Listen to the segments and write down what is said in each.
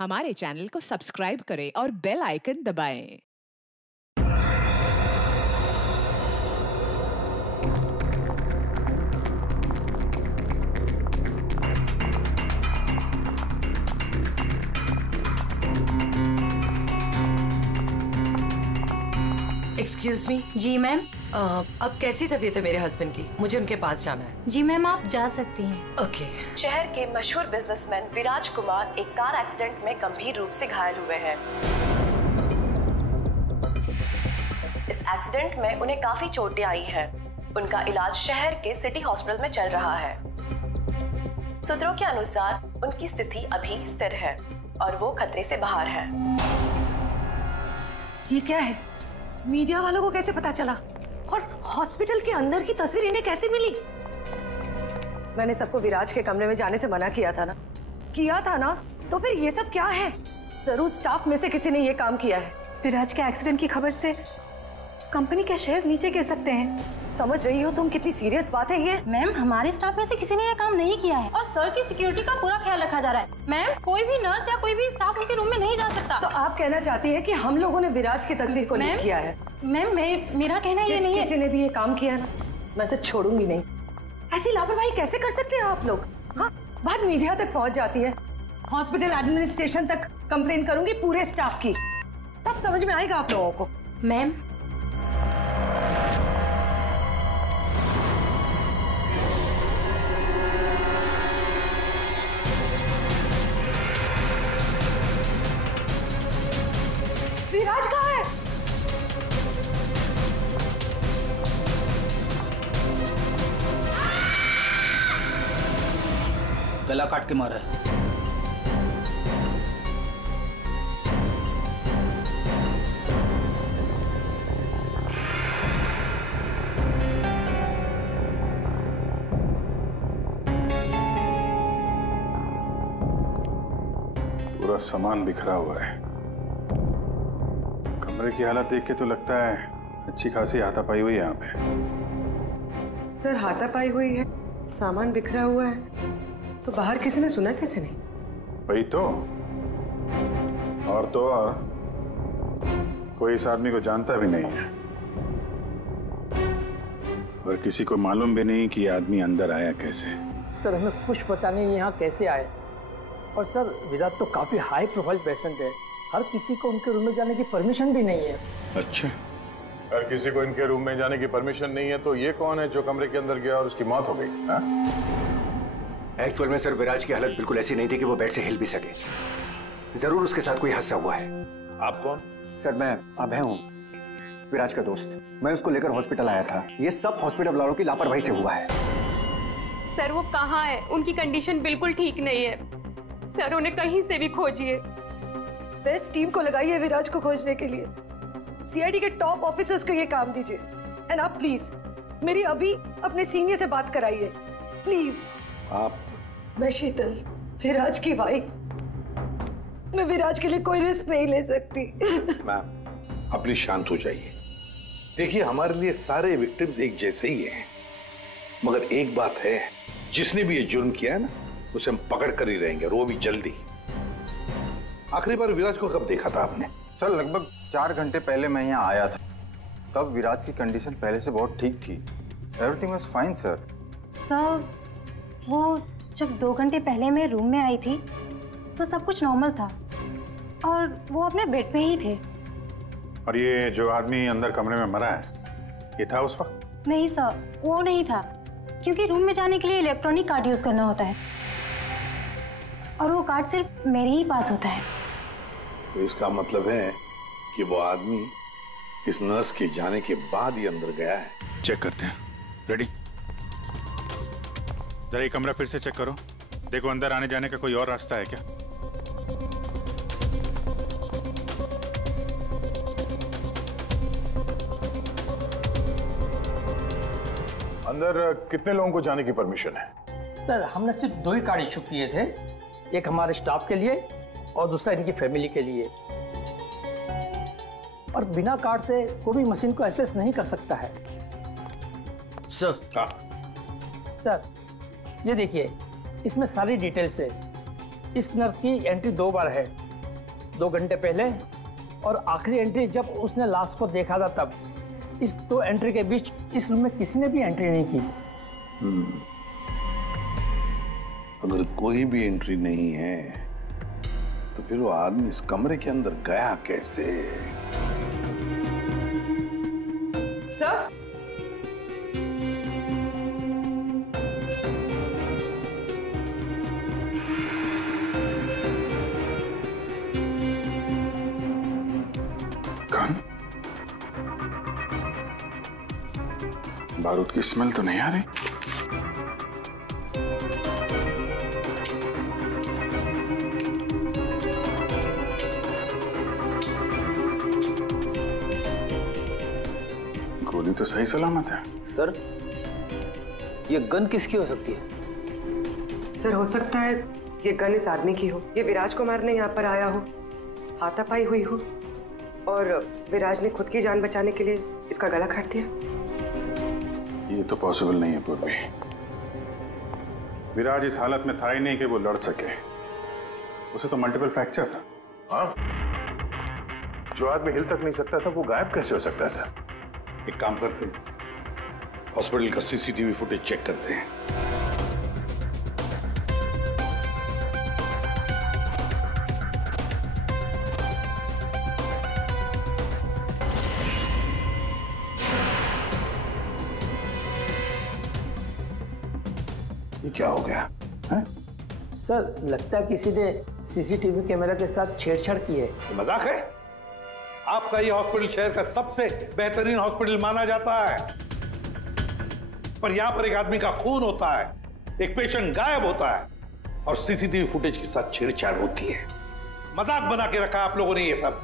हमारे चैनल को सब्सक्राइब करें और बेल आइकन दबाएं। Excuse me. जी मैम। अब कैसी तबीयत है मेरे हस्बैंड की? मुझे उनके पास जाना है। जी मैम, आप जा सकती हैं। ओके। शहर के मशहूर बिजनेसमैन विराज कुमार एक कार एक्सीडेंट में गंभीर रूप से घायल हुए हैं। इस एक्सीडेंट में उन्हें काफी चोटें आई हैं। उनका इलाज शहर के सिटी हॉस्पिटल में चल रहा है। सूत्रों के अनुसार उनकी स्थिति अभी स्थिर है और वो खतरे से बाहर है। ये क्या है? मीडिया वालों को कैसे पता चला? और हॉस्पिटल के अंदर की तस्वीर इन्हें कैसे मिली? मैंने सबको विराज के कमरे में जाने से मना किया था ना? तो फिर ये सब क्या है? जरूर स्टाफ में से किसी ने ये काम किया है। विराज के एक्सीडेंट की खबर से कंपनी के शेयर नीचे गिर सकते हैं। समझ रही हो तुम कितनी सीरियस बात है ये? मैम, हमारे स्टाफ में से किसी ने ये काम नहीं किया है और सर की सिक्योरिटी का पूरा ख्याल रखा जा रहा है। मैम, कोई भी नर्स या कोई भी स्टाफ उनके रूम में नहीं जा सकता। तो आप कहना चाहती है कि हम लोगों ने विराज की तस्वीर को लीक किया है? मैम, मेरा कहना ये नहीं है। किसी ने भी ये काम किया है ना, मैं इसे छोड़ूंगी नहीं। ऐसी लापरवाही कैसे कर सकते हो आप लोग? हाँ, बात मीडिया तक पहुंच जाती है। हॉस्पिटल एडमिनिस्ट्रेशन तक कंप्लेन करूंगी पूरे स्टाफ की, तब समझ में आएगा आप लोगों को। मैम, विराज कहाँ है? गला काट के मारा है। पूरा सामान बिखरा हुआ है। कमरे की हालत देख के तो लगता है अच्छी खासी हाथापाई हुई है यहाँ पे। सर, हाथापाई हुई है, सामान बिखरा हुआ है, तो बाहर किसी ने सुना कैसे नहीं? वही तो। और कोई इस आदमी को जानता भी नहीं है और किसी को मालूम भी नहीं कि ये आदमी अंदर आया कैसे। सर, हमें कुछ पता नहीं यहाँ कैसे आए। और सर, विराट तो काफी हाई प्रोफाइल पेशेंट है, हर किसी को उनके रूम में जाने की परमिशन भी नहीं है। अच्छा, हर किसी को इनके रूम में जाने की परमिशन नहीं है, तो ये कौन है जो कमरे के अंदर गया और उसकी मौत हो गई? एक्चुअल में सर, विराज की हालत बिल्कुल ऐसी नहीं थी कि वो बेड से हिल भी सके। जरूर उसके साथ कोई हादसा हुआ है। आप कौन? सर, मैं अभय हूँ, विराज का दोस्त। मैं उसको लेकर हॉस्पिटल आया था। ये सब हॉस्पिटल वालों की लापरवाही से हुआ है। सर, वो कहाँ है? उनकी कंडीशन बिल्कुल ठीक नहीं है। सर, उन्हें कहीं से भी खोजिए। बेस्ट टीम को लगाइए विराज को खोजने के लिए। सीआईडी के टॉप ऑफिसर्स को ये काम दीजिए। एंड आप प्लीज मेरी अभी अपने सीनियर से बात कराइए, प्लीज। आप? मैं शीतल, विराज की वाइफ। मैं विराज के लिए कोई रिस्क नहीं ले सकती। मैम, अपनी शांत हो जाइए। देखिए, हमारे लिए सारे विक्टिम्स एक जैसे ही हैं, मगर एक बात है, जिसने भी ये जुर्म किया है ना, उसे हम पकड़ कर ही रहेंगे, और वो भी जल्दी। आखिरी बार विराज को कब देखा था आपने? सर, लगभग 4 घंटे पहले मैं यहाँ आया था। तब विराज की कंडीशन पहले से बहुत ठीक थी। Everything was fine sir. Sir, वो जब 2 घंटे पहले मैं रूम में आई थी तो सब कुछ नॉर्मल था और वो अपने बेड पे ही थे। और ये जो आदमी अंदर कमरे में मरा है, ये था उस वक्त? नहीं सर, वो नहीं था, क्योंकि रूम में जाने के लिए इलेक्ट्रॉनिक कार्ड यूज करना होता है और वो कार्ड सिर्फ मेरे ही पास होता है। तो इसका मतलब है कि वो आदमी इस नर्स के जाने के बाद ही अंदर गया है। चेक करते हैं। रेडी? जरा ये कमरा फिर से चेक करो, देखो अंदर आने जाने का कोई और रास्ता है क्या। अंदर कितने लोगों को जाने की परमिशन है? सर, हमने सिर्फ 2 ही कार्ड इशू किए थे, एक हमारे स्टाफ के लिए और दूसरा इनकी फैमिली के लिए। और बिना कार्ड से कोई भी मशीन को एक्सेस नहीं कर सकता है। सर, ये देखिए, इसमें सारी डिटेल्स है। इस नर्स की एंट्री 2 बार है 2 घंटे पहले और आखिरी एंट्री जब उसने लास्ट को देखा था तब। इस 2 एंट्री के बीच इस रूम में किसी ने भी एंट्री नहीं की। अगर कोई भी एंट्री नहीं है तो फिर वो आदमी इस कमरे के अंदर गया कैसे? सर, बारूद की स्मेल तो नहीं आ रही। गोली तो सही सलामत है। सर, ये गन किसकी हो सकती है? सर, हो सकता है ये गन इस आदमी की हो। ये विराज को मारने यहाँ पर आया हो, हाथापाई हुई हो और विराज ने खुद की जान बचाने के लिए इसका गला काट दिया। ये तो पॉसिबल नहीं है पूर्वी। विराज इस हालत में था ही नहीं कि वो लड़ सके। उसे तो मल्टीपल फ्रैक्चर था। हाँ, जो आदमी हिल तक नहीं सकता था वो गायब कैसे हो सकता है सर? एक काम करते हैं, हॉस्पिटल का सीसीटीवी फुटेज चेक करते हैं। ये क्या हो गया है? सर, लगता है किसी ने सीसीटीवी कैमरा के साथ छेड़छाड़ की है। मजाक है? आपका ये हॉस्पिटल शहर का सबसे बेहतरीन हॉस्पिटल माना जाता है, पर यहां पर एक आदमी का खून होता है, एक पेशेंट गायब होता है और सीसीटीवी फुटेज के साथ छेड़छाड़ होती है। मजाक बना के रखा आप लोगों ने ये सब।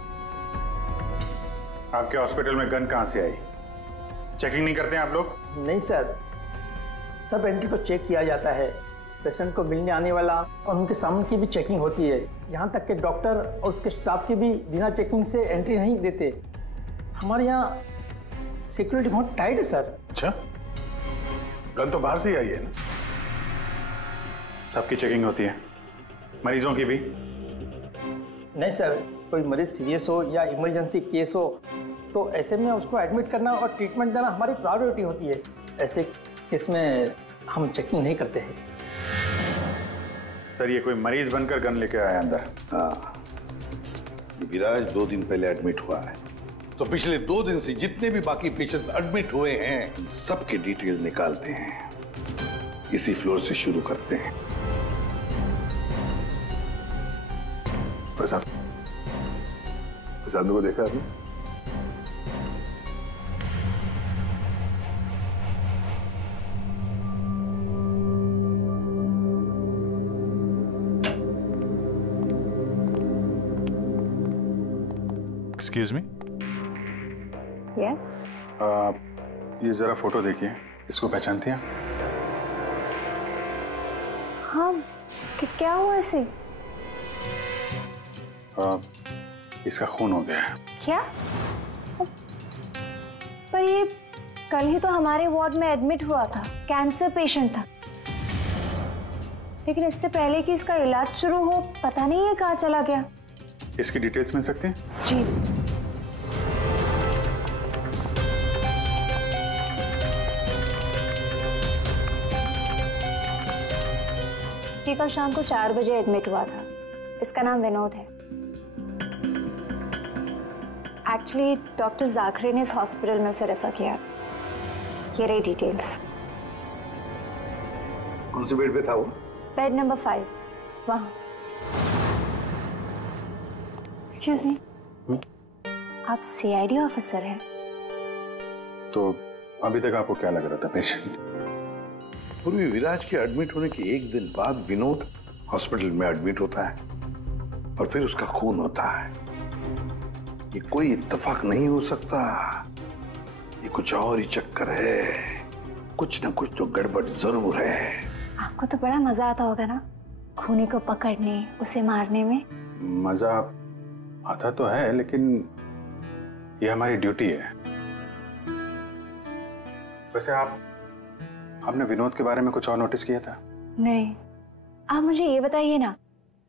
आपके हॉस्पिटल में गन कहां से आई? चेकिंग नहीं करते हैं आप लोग? नहीं सर, सब एंट्री को चेक किया जाता है। पेशेंट को मिलने आने वाला और उनके सामान की भी चेकिंग होती है। यहाँ तक कि डॉक्टर और उसके स्टाफ की भी बिना चेकिंग से एंट्री नहीं देते। हमारे यहाँ सिक्योरिटी बहुत टाइट है सर। अच्छा, गन तो बाहर से ही आई है ना? सबकी चेकिंग होती है, मरीजों की भी? नहीं सर, कोई मरीज सीरियस हो या इमरजेंसी केस हो तो ऐसे में उसको एडमिट करना और ट्रीटमेंट देना हमारी प्रायोरिटी होती है। ऐसे केस में हम चेकिंग नहीं करते हैं। सर, ये कोई मरीज बनकर गन लेके आया अंदर? हाँ, विराज 2 दिन पहले एडमिट हुआ है, तो पिछले 2 दिन से जितने भी बाकी पेशेंट्स एडमिट हुए हैं सबके डिटेल निकालते हैं। इसी फ्लोर से शुरू करते हैं। प्रसाद को देखा आपने? Excuse me. यस। ये जरा फोटो देखिए, इसको पहचानती हैं? हाँ, क्या हुआ इसे? इसका खून हो गया है। क्या? पर ये कल ही तो हमारे वार्ड में एडमिट हुआ था, कैंसर पेशेंट था। लेकिन इससे पहले कि इसका इलाज शुरू हो, पता नहीं है कहाँ चला गया। इसकी डिटेल्स मिल सकती हैं? जी। ये कल शाम को 4 बजे एडमिट हुआ था। इसका नाम विनोद है। एक्चुअली डॉक्टर जाखरे ने इस हॉस्पिटल में उसे रेफर किया। ये रही डिटेल्स। कौन से बेड पे था वो? बेड नंबर 5, वहाँ। एक्सक्यूज मी, आप सीआईडी ऑफिसर हैं? तो अभी तक आपको क्या लग रहा था पेशेंट? पूर्वी विराज के एडमिट होने के 1 दिन बाद विनोद हॉस्पिटल में एडमिट होता है और फिर उसका खून होता है। ये कोई इत्तेफाक नहीं हो सकता, ये कुछ और ही चक्कर है। कुछ ना कुछ तो गड़बड़ जरूर है। आपको तो बड़ा मजा आता होगा ना, खूनी को पकड़ने, उसे मारने में? मजा आता तो है, लेकिन ये हमारी ड्यूटी है। वैसे आपने विनोद के बारे में कुछ और नोटिस किया था? नहीं। आप मुझे ये बताइए ना,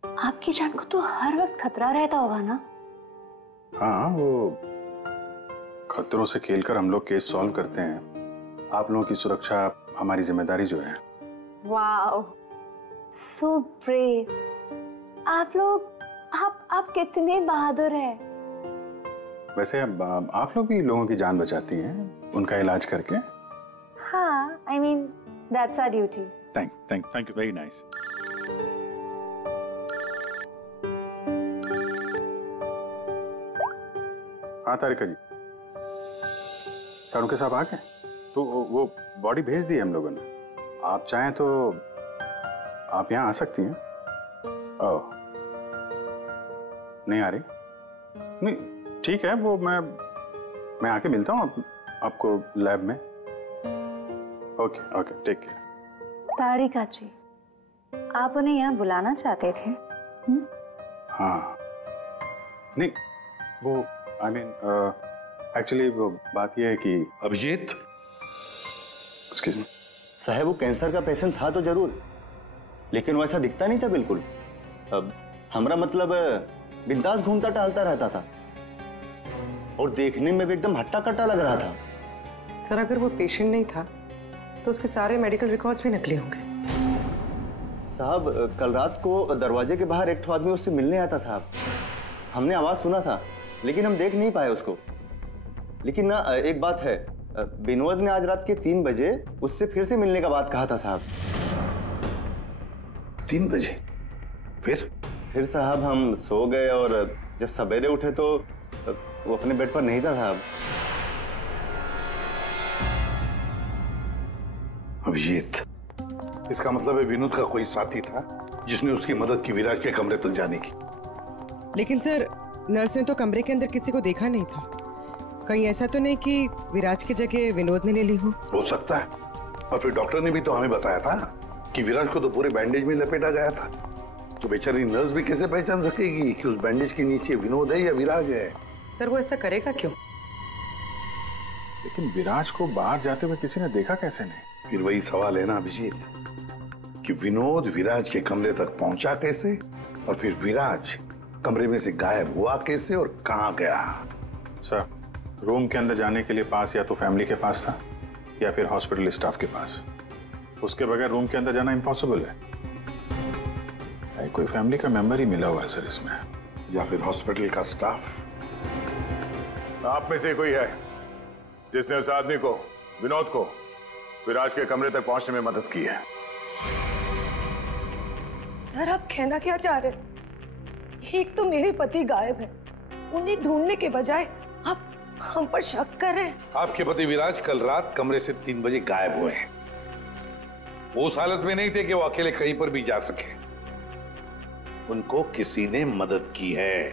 आपकी जान को तो हर वक्त खतरा रहता होगा ना? हाँ, वो खतरों से खेलकर हम लोग केस सॉल्व करते हैं। आप लोगों की सुरक्षा हमारी जिम्मेदारी जो है। Wow, so brave. आप कितने बहादुर हैं। वैसे आप लोग भी लोगों की जान बचाती हैं उनका इलाज करके। हाँ, I mean that's our duty. Thank you, very nice. हाँ तारिका जी, सारुके साहब आ गए? तो वो बॉडी भेज दी हम लोगों ने। आप चाहें तो आप यहाँ आ सकती हैं। ओह, नहीं आ रही? नहीं, ठीक है, वो मैं आके मिलता हूँ आपको लैब में। Okay, take care. Tarika ji, आप उन्हें यहाँ बुलाना चाहते थे? हाँ, नहीं, वो I mean, एक्चुअली वो बात ये है कि अभिजीत, एक्सक्यूज मी साहब, वो कैंसर का पेशेंट था तो जरूर, लेकिन वैसा दिखता नहीं था बिल्कुल। अब हमारा मतलब बिंदास घूमता टहलता रहता था और देखने में भी एकदम हट्टा कट्टा लग रहा था। सर, अगर वो पेशेंट नहीं था तो उसके सारे मेडिकल रिकॉर्ड्स भी नकली होंगे। साहब, कल रात को दरवाजे के बाहर एक ठो आदमी उससे मिलने आया था साहब। हमने आवाज सुना था लेकिन हम देख नहीं पाए उसको। लेकिन ना एक बात है, विनोद ने आज रात के 3 बजे उससे फिर से मिलने का बात कहा था साहब। 3 बजे? फिर साहब हम सो गए और जब सवेरे उठे तो वो अपने बेड पर नहीं था साहब। अभिजीत, इसका मतलब है विनोद का कोई साथी था जिसने उसकी मदद की विराज के कमरे तक जाने की। लेकिन सर, नर्स ने तो कमरे के अंदर किसी को देखा नहीं था। कहीं ऐसा तो नहीं कि विराज की जगह विनोद ने ले ली हो सकता है। और फिर डॉक्टर ने भी तो हमें बताया था कि विराज को तो पूरे बैंडेज में लपेटा गया था। तो बेचारी नर्स भी कैसे पहचान सकेगी कि उस बैंडेज के नीचे विनोद है या विराज है? सर, वो ऐसा करेगा क्यों? लेकिन विराज को बाहर जाते हुए किसी ने देखा कैसे नहीं? फिर वही सवाल है ना अभिजीत, कि विनोद विराज के कमरे तक पहुंचा कैसे और फिर विराज कमरे में से गायब हुआ कैसे और कहां गया? सर, रूम के अंदर जाने के लिए पास या तो फैमिली के पास था या फिर हॉस्पिटल स्टाफ के पास। उसके बगैर रूम के अंदर जाना इम्पॉसिबल है। कोई फैमिली का मेंबर ही मिला हुआ है सर इसमें, या फिर हॉस्पिटल का स्टाफ। आप में से कोई है जिसने उस आदमी को, विनोद को, विराज के कमरे तक पहुंचने में मदद की है? सर, आप कहना क्या चाह रहे? एक तो मेरे पति गायब है, उन्हें ढूंढने के बजाय आप हम पर शक कर रहे हैं। आपके पति विराज कल रात कमरे से 3 बजे गायब हुए हैं। वो उस हालत में नहीं थे कि वो अकेले कहीं पर भी जा सके। उनको किसी ने मदद की है।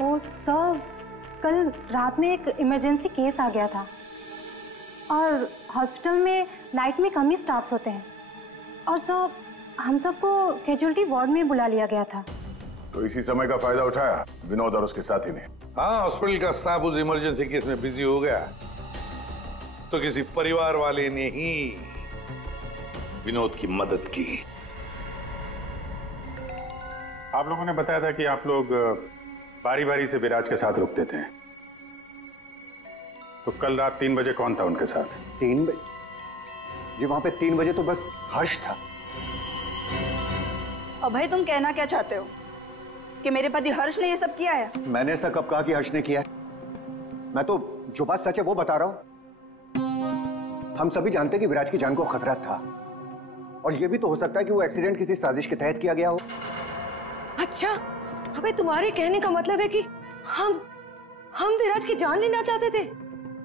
ओ सर, कल रात में एक इमरजेंसी केस आ गया था और हॉस्पिटल में नाइट में कम ही स्टाफ होते हैं और सर हम सबको कैजुअलिटी वार्ड में बुला लिया गया था। तो इसी समय का फायदा उठाया विनोद और उसके साथी ने। हाँ, हॉस्पिटल का स्टाफ उस इमरजेंसी केस में बिजी हो गया तो किसी परिवार वाले ने ही विनोद की मदद की। आप लोगों ने बताया था कि आप लोग बारी बारी से विराज के साथ रुकते थे, तो कल रात 3 बजे कौन था उनके साथ? 3 बजे जी, वहां पे 3 बजे तो बस हर्ष था। अभय, तुम कहना क्या चाहते हो कि मेरे पति हर्ष ने ये सब किया है? मैंने ऐसा कब कहा कि हर्ष ने किया है? मैं तो जो बात सच है वो बता रहा हूं। हम सभी जानते हैं कि विराज की जान को खतरा था और ये भी तो हो सकता है कि वो एक्सीडेंट किसी साजिश के तहत किया गया हो। अच्छा, अबे तुम्हारे कहने का मतलब है कि हम विराज की जान लेना चाहते थे?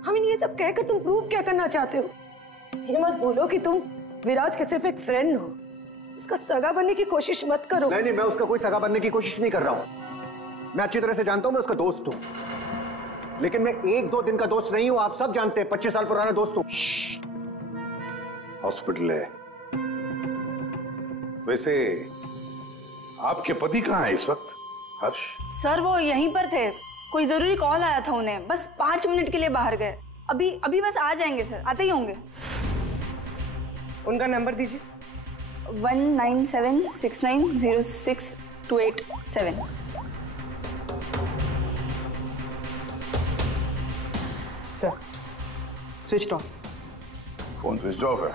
हम ये सब कहकर तुम प्रूव क्या करना चाहते हो? ये मत बोलो कि तुम विराज के सिर्फ एक फ्रेंड हो, इसका सगा बनने की कोशिश मत करो। नहीं, मैं उसका कोई सगा बनने की कोशिश नहीं कर रहा हूं। मैं अच्छी तरह से जानता हूं मैं उसका दोस्त हूं, लेकिन मैं 1-2 दिन का दोस्त नहीं हूं। आप सब जानते हैं 25 साल पुराना दोस्त हूं। हॉस्पिटल है। वैसे आपके पति कहाँ है इस वक्त? हर्ष सर, वो यहीं पर थे। कोई जरूरी कॉल आया था उन्हें, बस 5 मिनट के लिए बाहर गए। अभी बस आ जाएंगे सर, आते ही होंगे। उनका नंबर दीजिए। 1976906287। Sir switch off. Phone switch off है,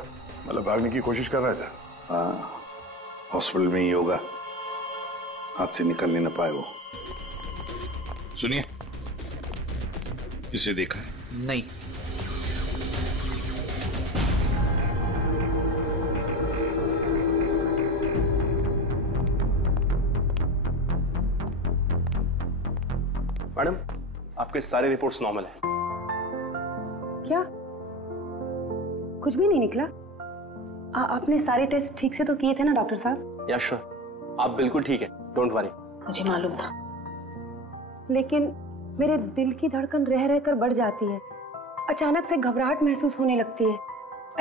मतलब भागने की कोशिश कर रहा है सर। हाँ, हॉस्पिटल में ही होगा, हाथ से निकलने न पाए वो। सुनिए, इसे देखा है? नहीं। मैडम, आपके सारे रिपोर्ट्स नॉर्मल हैं। क्या? कुछ भी नहीं निकला? आपने सारे टेस्ट ठीक से तो किए थे ना डॉक्टर साहब? या श्योर, आप बिल्कुल ठीक है, डोंट वरी। मुझे मालूम था, लेकिन मेरे दिल की धड़कन रह रहकर बढ़ जाती है। अचानक से घबराहट महसूस होने लगती है।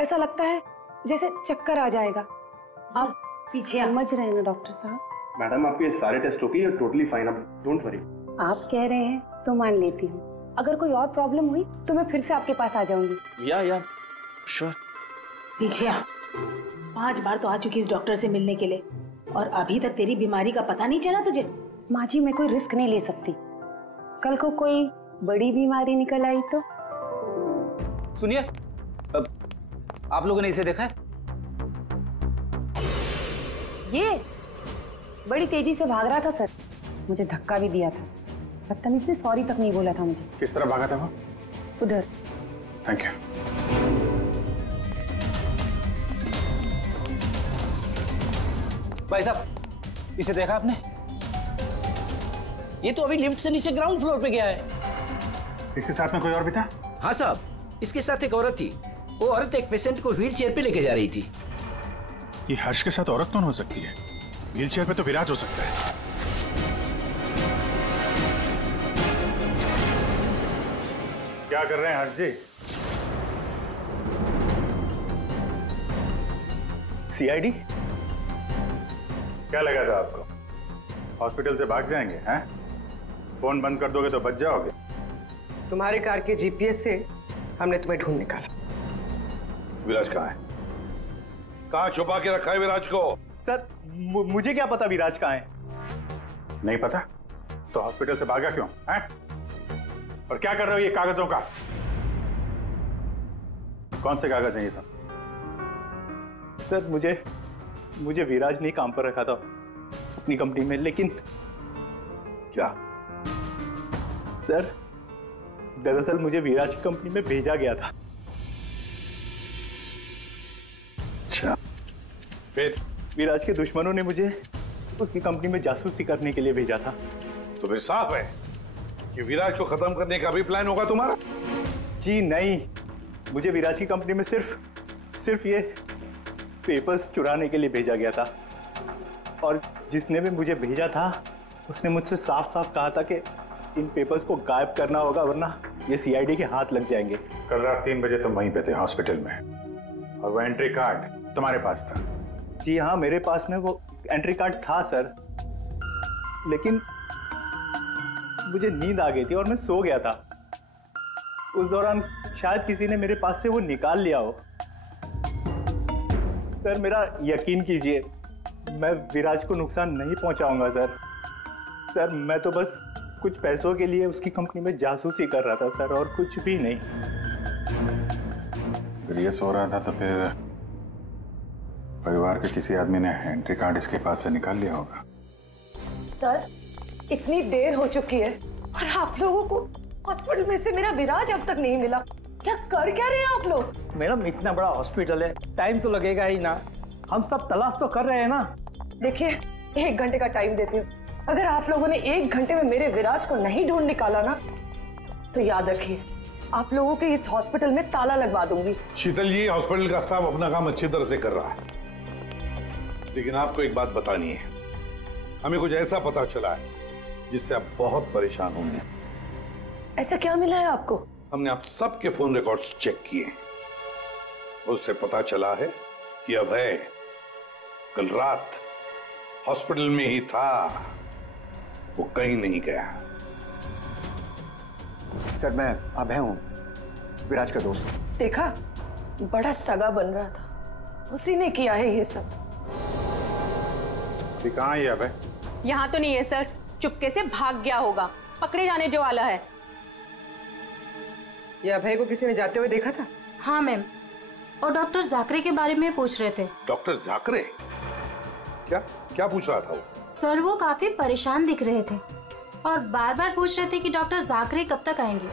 ऐसा लगता है जैसे चक्कर आ जाएगा। आप पीछे समझ रहे हैं ना डॉक्टर साहब? मैडम, आपके सारे टेस्ट ओके, टोटली फाइन, आप डोंट वरी। आप कह रहे हैं तो मान लेती हूँ। अगर कोई और प्रॉब्लम हुई तो मैं फिर से आपके पास आ जाऊंगी। या श्योर। पीछे आ। 5 बार तो आ चुकी इस डॉक्टर से मिलने के लिए और अभी तक तेरी बीमारी का पता नहीं चला तुझे? माँ जी, मैं कोई रिस्क नहीं ले सकती। कल को कोई बड़ी बीमारी निकल आई तो? सुनिए, आप लोगों ने इसे देखा है? ये बड़ी तेजी से भाग रहा था सर, मुझे धक्का भी दिया था। बदतमीज ने सॉरी तक नहीं बोला था मुझे। किस तरह भागा था वो? उधर। Thank you. भाई साहब, इसे देखा आपने? ये तो अभी लिफ्ट से नीचे ग्राउंड फ्लोर पे गया है। इसके साथ में कोई और भी था? हाँ साहब, इसके साथ एक औरत थी। वो औरत एक पेशेंट को व्हील चेयर पे लेके जा रही थी। ये हर्ष के साथ औरत कौन हो सकती है? व्हील चेयर पे तो विराज हो सकता है। क्या कर रहे हैं हर्ष जी? सीआईडी? क्या लगा था आपको? हॉस्पिटल से भाग जाएंगे हैं? फोन बंद कर दोगे तो बच जाओगे। तुम्हारे कार के जीपीएस से हमने तुम्हें ढूंढ निकाला। विराज कहाँ है? कहाँ छुपा के रखा है विराज को? सर, मुझे क्या पता विराज कहाँ है? नहीं पता तो हॉस्पिटल से भागा क्यों है? और क्या कर रहे हो ये कागजों का? कौन से कागज हैं ये सब? सर, मुझे विराज ने काम पर रखा था अपनी कंपनी में, लेकिन क्या? सर, दरअसल मुझे विराज की कंपनी में भेजा गया था। अच्छा, फिर? विराज के दुश्मनों ने मुझे उसकी कंपनी में जासूसी करने के लिए भेजा था। तो फिर साफ है कि विराज को खत्म करने का भी प्लान होगा तुम्हारा? जी नहीं, मुझे विराज की कंपनी में सिर्फ ये पेपर्स चुराने के लिए भेजा गया था। और जिसने भी मुझे भेजा था उसने मुझसे साफ साफ कहा था कि इन पेपर्स को गायब करना होगा, वरना ये सीआईडी के हाथ लग जाएंगे। कल रात 3 बजे तुम वहीं पे थे हॉस्पिटल में, और वो एंट्री कार्ड तुम्हारे पास था? जी हाँ, मेरे पास में वो एंट्री कार्ड था सर, लेकिन मुझे नींद आ गई थी और मैं सो गया था। उस दौरान शायद किसी ने मेरे पास से वो निकाल लिया हो। सर, मेरा यकीन कीजिए, मैं विराज को नुकसान नहीं पहुंचाऊंगा सर। सर, मैं तो बस कुछ पैसों के लिए उसकी कंपनी में जासूसी कर रहा था सर, और कुछ भी नहीं। फिर ये सो रहा था तो फिर परिवार के किसी आदमी ने एंट्री कार्ड इसके पास से निकाल लिया होगा। सर, इतनी देर हो चुकी है और आप लोगों को हॉस्पिटल में से मेरा विराज अब तक नहीं मिला। क्या कर क्या रहे हैं आप लोग? मैडम, इतना बड़ा हॉस्पिटल है, टाइम तो लगेगा ही ना। हम सब तलाश तो कर रहे हैं ना। देखिए, 1 घंटे का टाइम देती हूँ। अगर आप लोगों ने 1 घंटे में मेरे विराज को नहीं ढूंढ निकाला ना, तो याद रखिए, आप लोगों के इस हॉस्पिटल में ताला लगवा दूंगी। शीतल जी, हॉस्पिटल का स्टाफ अपना काम अच्छी तरह से कर रहा है, लेकिन आपको एक बात बतानी है। हमें कुछ ऐसा पता चला है जिससे आप बहुत परेशान होंगे। ऐसा क्या मिला है आपको? हमने आप सबके फोन रिकॉर्ड्स चेक किए, उससे पता चला है कि अभय कल रात हॉस्पिटल में ही था, वो कहीं नहीं गया। सर, मैं अभय हूं, विराज का दोस्त। देखा, बड़ा सगा बन रहा था, उसी ने किया है ये सब। कहाँ है अभय? यहाँ तो नहीं है सर, चुपके से भाग गया होगा, पकड़े जाने जो वाला है। ये अभय को किसी ने जाते हुए देखा था? हाँ मैम, और डॉक्टर जाकरे के बारे में पूछ रहे थे। डॉक्टर जाकरे? क्या क्या पूछ रहा था वो? सर वो काफी परेशान दिख रहे थे और बार बार पूछ रहे थे कि डॉक्टर जाकरे कब तक आएंगे।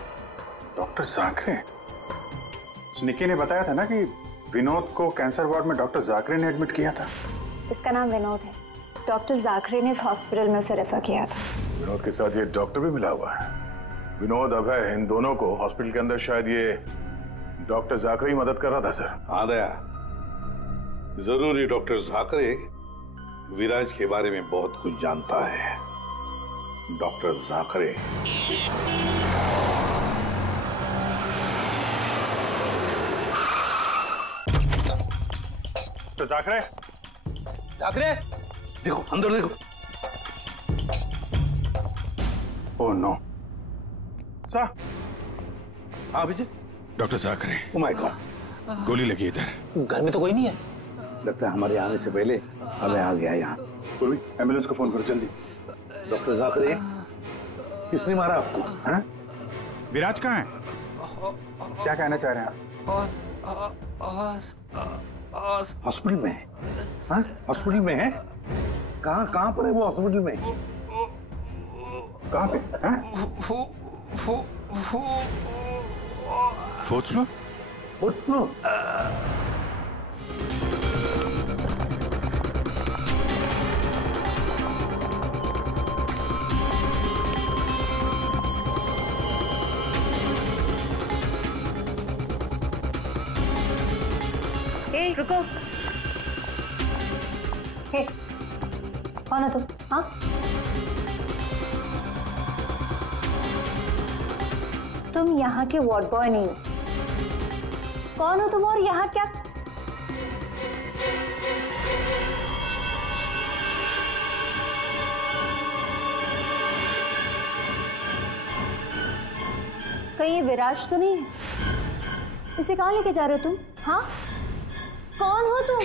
डॉक्टर जाकरे? निकी ने बताया था ना कि विनोद को कैंसर वार्ड में डॉक्टर जाकरे ने एडमिट किया था। इसका नाम विनोद है। डॉक्टर जाकरे ने इस हॉस्पिटल में उसे रेफर किया था। विनोद के साथ ये डॉक्टर भी मिला हुआ है। विनोद, अभय, इन दोनों को हॉस्पिटल के अंदर शायद ये डॉक्टर जाकरे ही मदद कर रहा था सर। हाँ दया, जरूर ये डॉक्टर जाकरे विराज के बारे में बहुत कुछ जानता है। डॉक्टर जाकरे तो जाकरे देखो, अंदर देखो। Oh no. सा हाँ विजय। डॉक्टर जाकरे। ओह माय गॉड, गोली लगी इधर। घर में तो कोई नहीं है। लगता है हमारे आने से पहले हमें आ गया यहाँ। पूर्वी, एम्बुलेंस को फोन करो जल्दी। डॉक्टर जाकरे, किसने मारा आपको? हाँ? विराज कहाँ है? क्या कहना चाह रहे हैं आप? हॉस्पिटल में है? हाँ? हॉस्पिटल में है? कहाँ पर है वो हॉस्पिटल में? कहाँ पे? Fourth floor? Fourth floor? रुको। हे, कौन हो तुम? हाँ? तुम यहाँ के वार्ड बॉय नहीं हो। कौन हो तुम और यहाँ क्या? कहीं ये विराज तो नहीं है? इसे कहाँ लेके जा रहे हो तुम? हाँ? कौन हो तुम?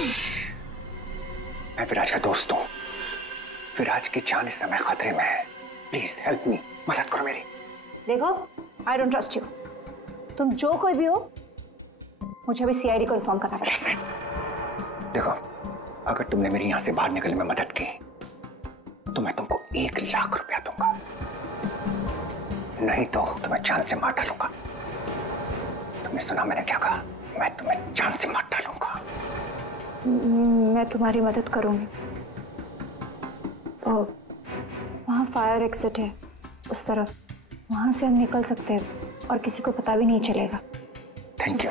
मैं विराज का दोस्त हूँ। विराज की जान इस समय खतरे में है। प्लीज हेल्प मी, मदद करो मेरी। देखो, आई डोंट ट्रस्ट यू। तुम जो कोई भी हो, मुझे अभी सीआईडी को इन्फॉर्म करना पड़ेगा। देखो, अगर तुमने मेरी यहाँ से बाहर निकलने में मदद की तो मैं तुमको 1 लाख रुपया दूंगा, नहीं तो तुम्हें जान से मार डालूंगा। तुमने सुना मैंने क्या कहा? मैं तुम्हें जान से मार डालूंगा। मैं तुम्हारी मदद करूंगी। वहाँ फायर एग्जिट है उस तरफ, वहां से हम निकल सकते हैं और किसी को पता भी नहीं चलेगा। Thank you.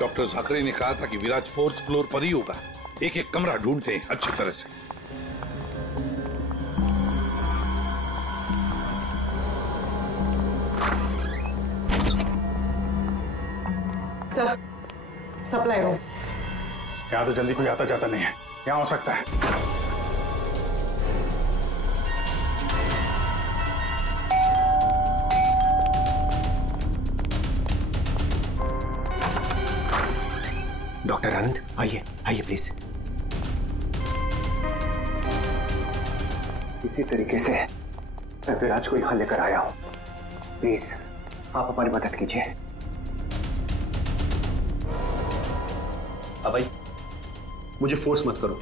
डॉक्टर जाकरे ने कहा था कि विराज 4th फ्लोर पर ही होगा। एक एक कमरा ढूंढते हैं अच्छी तरह से। Sir, supply room. यहाँ तो जल्दी कोई आता जाता नहीं है। यहाँ हो सकता है। डॉक्टर आनंद, आइए आइए प्लीज। इसी तरीके से मैं विराज को यहाँ लेकर आया हूँ। प्लीज आप हमारी मदद कीजिए। अभय, मुझे फोर्स मत करो।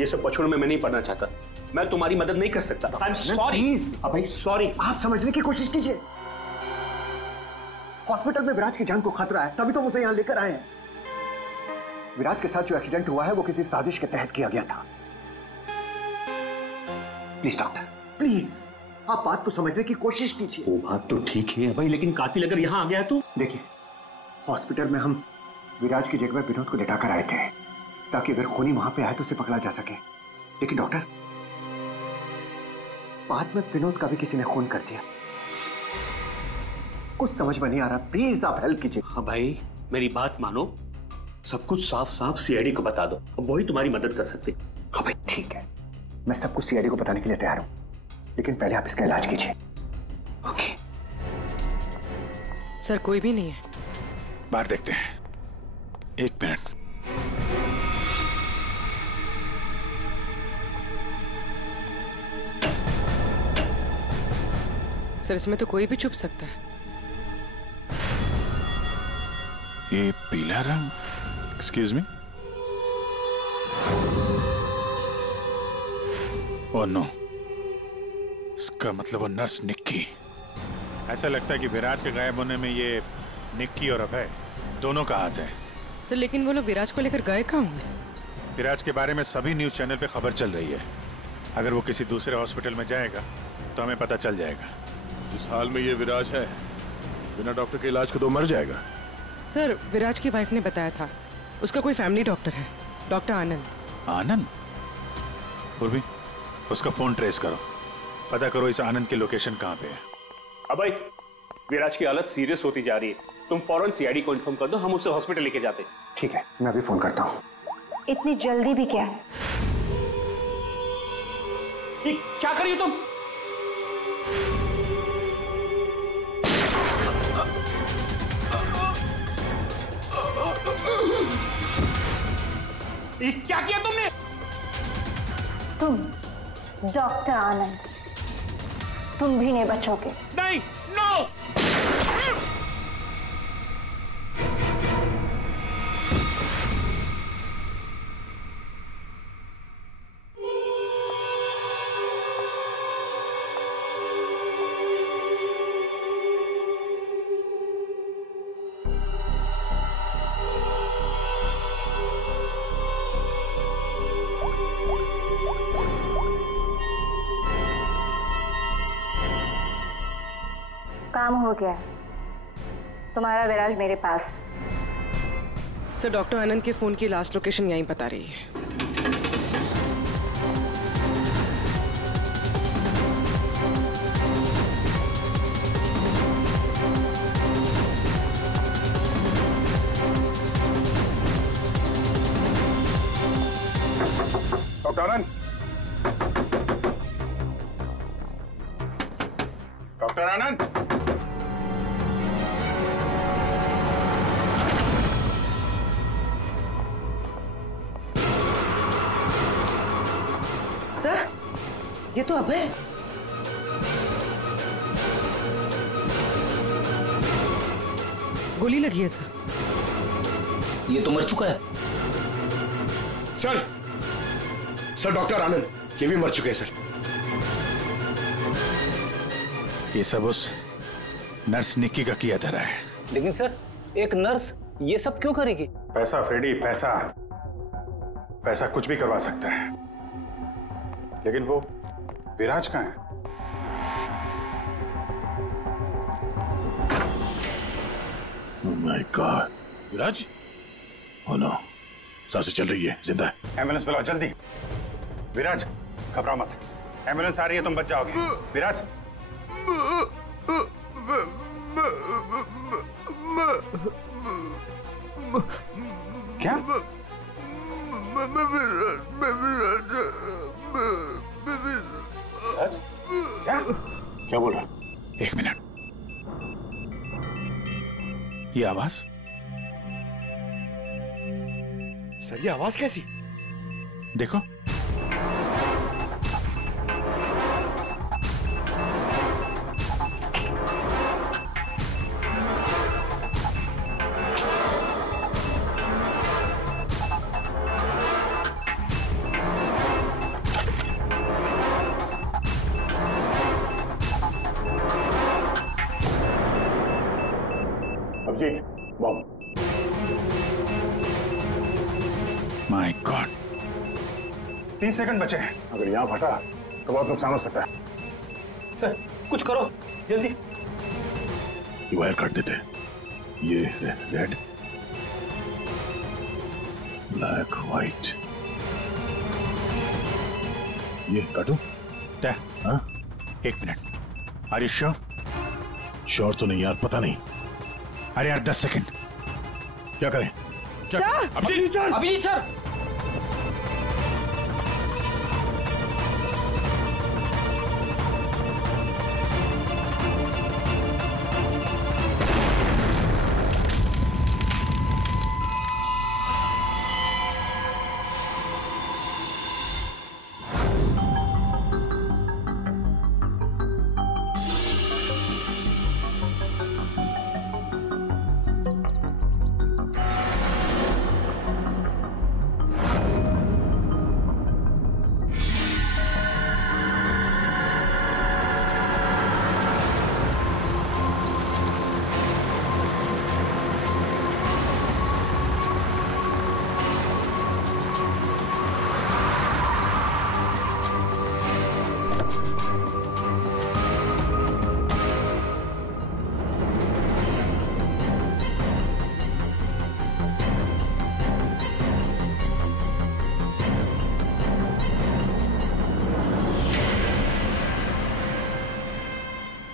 ये सब पछुड़ में मैं नहीं पढ़ना चाहता। मैं तुम्हारी मदद नहीं कर सकता। I am sorry. Abhay sorry. आप समझने की कोशिश कीजिए। हॉस्पिटल में विराज की जान को खतरा है, तभी तो उसे यहाँ लेकर आए हैं। विराज के साथ जो एक्सीडेंट हुआ है वो किसी साजिश के तहत किया गया था। प्लीज डॉक्टर, प्लीज आप बात को समझने की कोशिश कीजिए। वो बात तो ठीक है भाई, लेकिन कातिल अगर यहाँ आ गया तो? देखिए, हॉस्पिटल में हम विराज की जगह विनोद को लेटाकर आए थे ताकि अगर खूनी वहां पे आए तो उसे पकड़ा जा सके। लेकिन डॉक्टर, बाद में विनोद का भी किसी ने खून कर दिया। कुछ समझ में नहीं आ रहा, प्लीज आप हेल्प कीजिए। हाँ भाई, मेरी बात मानो, सब कुछ साफ साफ सीआईडी को बता दो, अब वही तुम्हारी मदद कर सकते। हाँ भाई ठीक है, मैं सब कुछ सीआईडी को बताने के लिए तैयार हूं, लेकिन पहले आप इसका इलाज कीजिए। ओके सर, कोई भी नहीं है। बाहर देखते हैं, 1 मिनट। सर, इसमें तो कोई भी छुप सकता है। ये पीला रंग, एक्सक्यूज मी। ओह नो, इसका मतलब वो नर्स निक्की। ऐसा लगता है कि विराज के गायब होने में ये निक्की और अभय दोनों का हाथ है। सर, लेकिन वो लोग विराज को लेकर गए कहाँ होंगे? विराज के बारे में सभी न्यूज चैनल पे खबर चल रही है। अगर वो किसी दूसरे हॉस्पिटल में जाएगा तो हमें पता चल जाएगा। जिस हाल में ये विराज है, बिना डॉक्टर के इलाज के तो मर जाएगा। सर, विराज की वाइफ ने बताया था उसका कोई फैमिली डॉक्टर है, डॉक्टर आनंद। आनंद? उर्वी, उसका फोन ट्रेस करो, पता करो इस आनंद की लोकेशन कहाँ पे है। अबे, विराज की हालत सीरियस होती जा रही है, तुम फौरन सीआईडी को इन्फॉर्म कर दो, हम उसे हॉस्पिटल लेके जाते। ठीक है, मैं अभी फोन करता हूँ। इतनी जल्दी भी क्या है? क्या करी हो तुम? क्या किया तुमने? तुम डॉक्टर आनंद, तुम भी नहीं बचोगे। नहीं, नो! काम हो गया, तुम्हारा विराज मेरे पास। सर, डॉक्टर आनंद के फोन की लास्ट लोकेशन यहीं बता रही है। डॉक्टर आनंद, डॉक्टर आनंद, सर, ये तो अभय। गोली लगी है सर। ये तो मर चुका है। सर, डॉक्टर आनंद ये भी मर चुके हैं सर। ये सब उस नर्स निक्की का किया धरा है। लेकिन सर, एक नर्स ये सब क्यों करेगी? पैसा फ्रेडी, पैसा। पैसा कुछ भी करवा सकता है, लेकिन वो विराज कहाँ है? Oh my God, Viraj? Oh no, सांसें चल रही है, जिंदा है। एम्बुलेंस बुलाओ जल्दी। विराज, घबराओ मत, एम्बुलेंस आ रही है, तुम बच जाओगे। विराज, क्या? क्या बोल रहा? 1 मिनट, ये आवाज? सर, ये आवाज कैसी? देखो, Abhijeet, bomb. My god, 30 second बचे हैं। अगर यहाँ फटा तो बहुत नुकसान हो सकता है। सर, कुछ करो जल्दी। वायर काट देते। ये रेड, ब्लैक, व्हाइट। ये काटू? हाँ? 1 मिनट। Are you sure? श्योर तो नहीं यार, पता नहीं। अरे यार 10 सेकंड। क्या करें? क्या? अभिजीत सर! अभिजीत सर!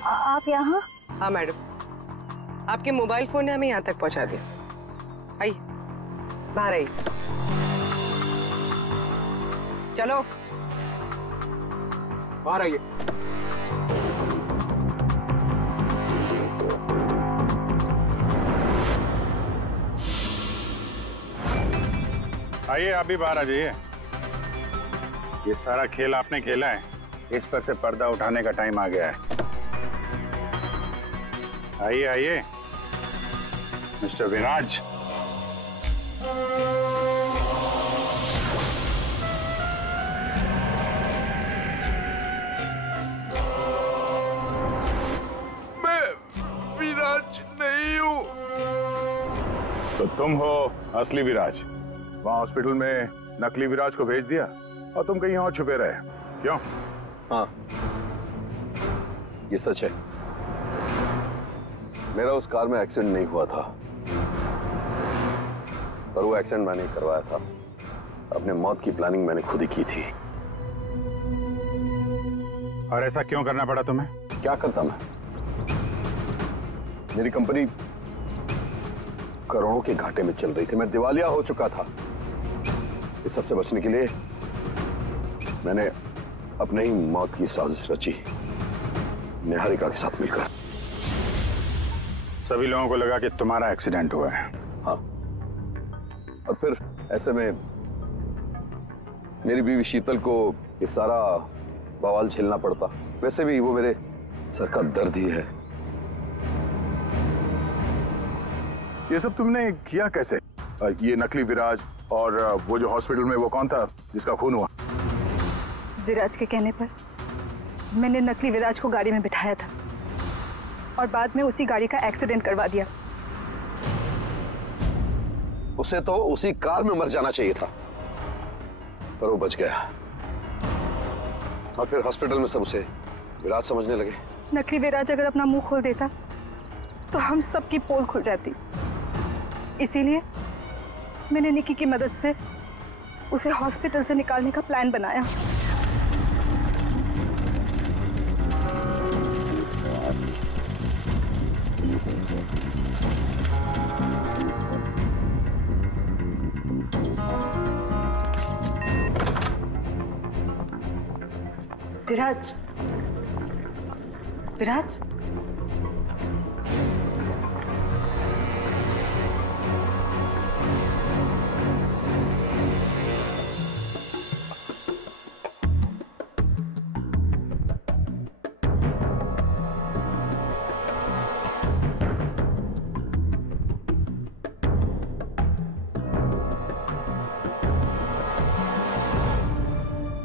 आप यहाँ? हाँ मैडम, आपके मोबाइल फोन ने हमें यहाँ तक पहुँचा दिया। आइए, बाहर आइए। चलो बाहर आइए। आइए, आप भी बाहर आ जाइए। ये सारा खेल आपने खेला है, इस पर से पर्दा उठाने का टाइम आ गया है। आइए आइए मिस्टर विराज। मैं विराज नहीं हूं। तो तुम हो असली विराज। वहां हॉस्पिटल में नकली विराज को भेज दिया और तुम कहीं और छुपे रहे, क्यों? हाँ, ये सच है। मेरा उस कार में एक्सीडेंट नहीं हुआ था, पर वो एक्सीडेंट मैंने करवाया था। अपने मौत की प्लानिंग मैंने खुद ही की थी। और ऐसा क्यों करना पड़ा तुम्हें? क्या करता मैं? मेरी कंपनी करोड़ों के घाटे में चल रही थी, मैं दिवालिया हो चुका था। इस सबसे बचने के लिए मैंने अपने ही मौत की साजिश रची, निहारिका के साथ मिलकर। सभी लोगों को लगा कि तुम्हारा एक्सीडेंट हुआ है। हाँ, और फिर ऐसे में मेरी बीवी शीतल को ये सारा बवाल झेलना पड़ता। वैसे भी वो मेरे सर का दर्द ही है। ये सब तुमने किया कैसे? ये नकली विराज और वो जो हॉस्पिटल में वो कौन था जिसका खून हुआ? विराज के कहने पर मैंने नकली विराज को गाड़ी में बिठाया था और बाद में उसी गाड़ी का एक्सीडेंट करवा दिया। उसे तो उसी कार में मर जाना चाहिए था, पर वो बच गया। और फिर हॉस्पिटल में सब उसे विराज समझने लगे। नकली विराज अगर अपना मुंह खोल देता तो हम सबकी पोल खुल जाती। इसीलिए मैंने निकी की मदद से उसे हॉस्पिटल से निकालने का प्लान बनाया। विराज, विराज,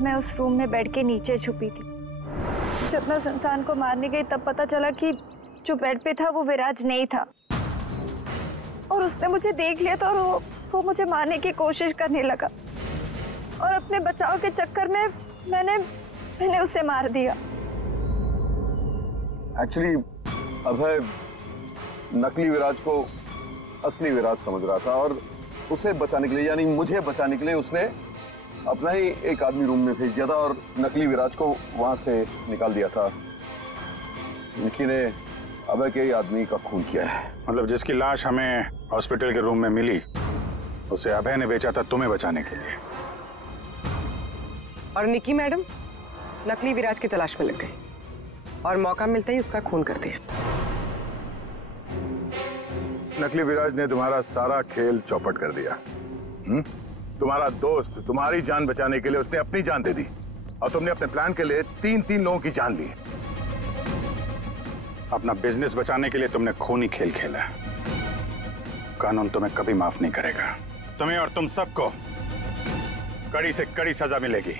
मैं उस रूम में बेड के नीचे छुपी थी। जब मैं उस इंसान को मारने गई तब पता चला कि जो बेड पे था वो विराज नहीं था, और उसने मुझे देख लिया था और वो मुझे मारने की कोशिश करने लगा, और अपने बचाव के चक्कर में मैंने उसे मार दिया। एक्चुअली अभय नकली विराज को असली विराज समझ रहा था, और उसे बचाने के लिए, यानी मुझे बचाने के लिए उसने अपना ही एक आदमी रूम में भेज दिया था और नकली विराज को वहां से निकाल दिया था। निक्की ने अभय के ही आदमी का खून किया है। मतलब जिसकी लाश हमें हॉस्पिटल के रूम में मिली उसे अभय ने बेचा था तुम्हें बचाने के लिए। और निक्की मैडम नकली विराज की तलाश में लग गई और मौका मिलते ही उसका खून कर दिया। नकली विराज ने तुम्हारा सारा खेल चौपट कर दिया। तुम्हारा दोस्त तुम्हारी जान बचाने के लिए उसने अपनी जान दे दी और तुमने अपने प्लान के लिए 3 लोगों की जान ली। अपना बिजनेस बचाने के लिए तुमने खूनी खेल खेला। कानून तुम्हें कभी माफ नहीं करेगा। तुम्हें और तुम सबको कड़ी से कड़ी सजा मिलेगी।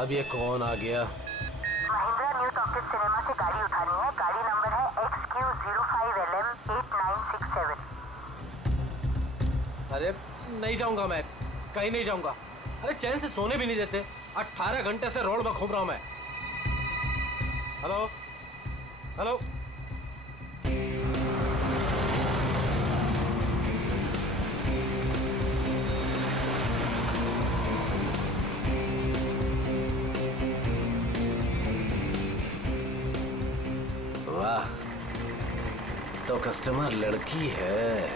अब ये कौन आ गया? महिंद्रा न्यू टॉकीज सिनेमा से गाड़ी उठानी है। गाड़ी नंबर है XQ05LM8967। अरे नहीं जाऊंगा मैं, कहीं नहीं जाऊंगा। अरे चैन से सोने भी नहीं देते। 18 घंटे से रोड में घूम रहा हूं मैं। हेलो हेलो, वाह, तो कस्टमर लड़की है।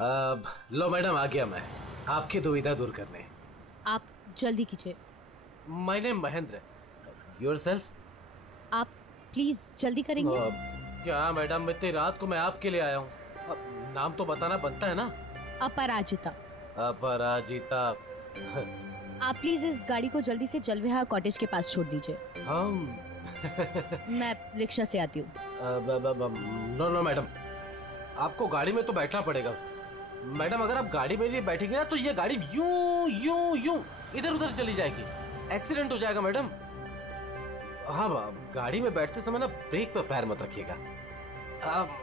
अब लो मैडम, आ गया मैं आपकी दुविधा दूर करने। आप जल्दी कीजिए। My name Mahendra. योरसेल्फ? आप प्लीज जल्दी करेंगे। क्या मैडम, इतनी रात को मैं आपके लिए आया हूँ। नाम तो बताना बनता है ना। अपराजिता। अपराजिता। आप प्लीज इस गाड़ी को जल्दी से जलविहार कॉटेज के पास छोड़ दीजिए। हम मैं रिक्शा से आती हूँ। नो नो मैडम, आपको गाड़ी में तो बैठना पड़ेगा। मैडम अगर आप गाड़ी में नहीं बैठेंगे ना तो ये गाड़ी यूं यूं यूं इधर उधर चली जाएगी। एक्सीडेंट हो जाएगा मैडम। हाँ, गाड़ी में बैठते समय ना ब्रेक पर पैर मत रखिएगा।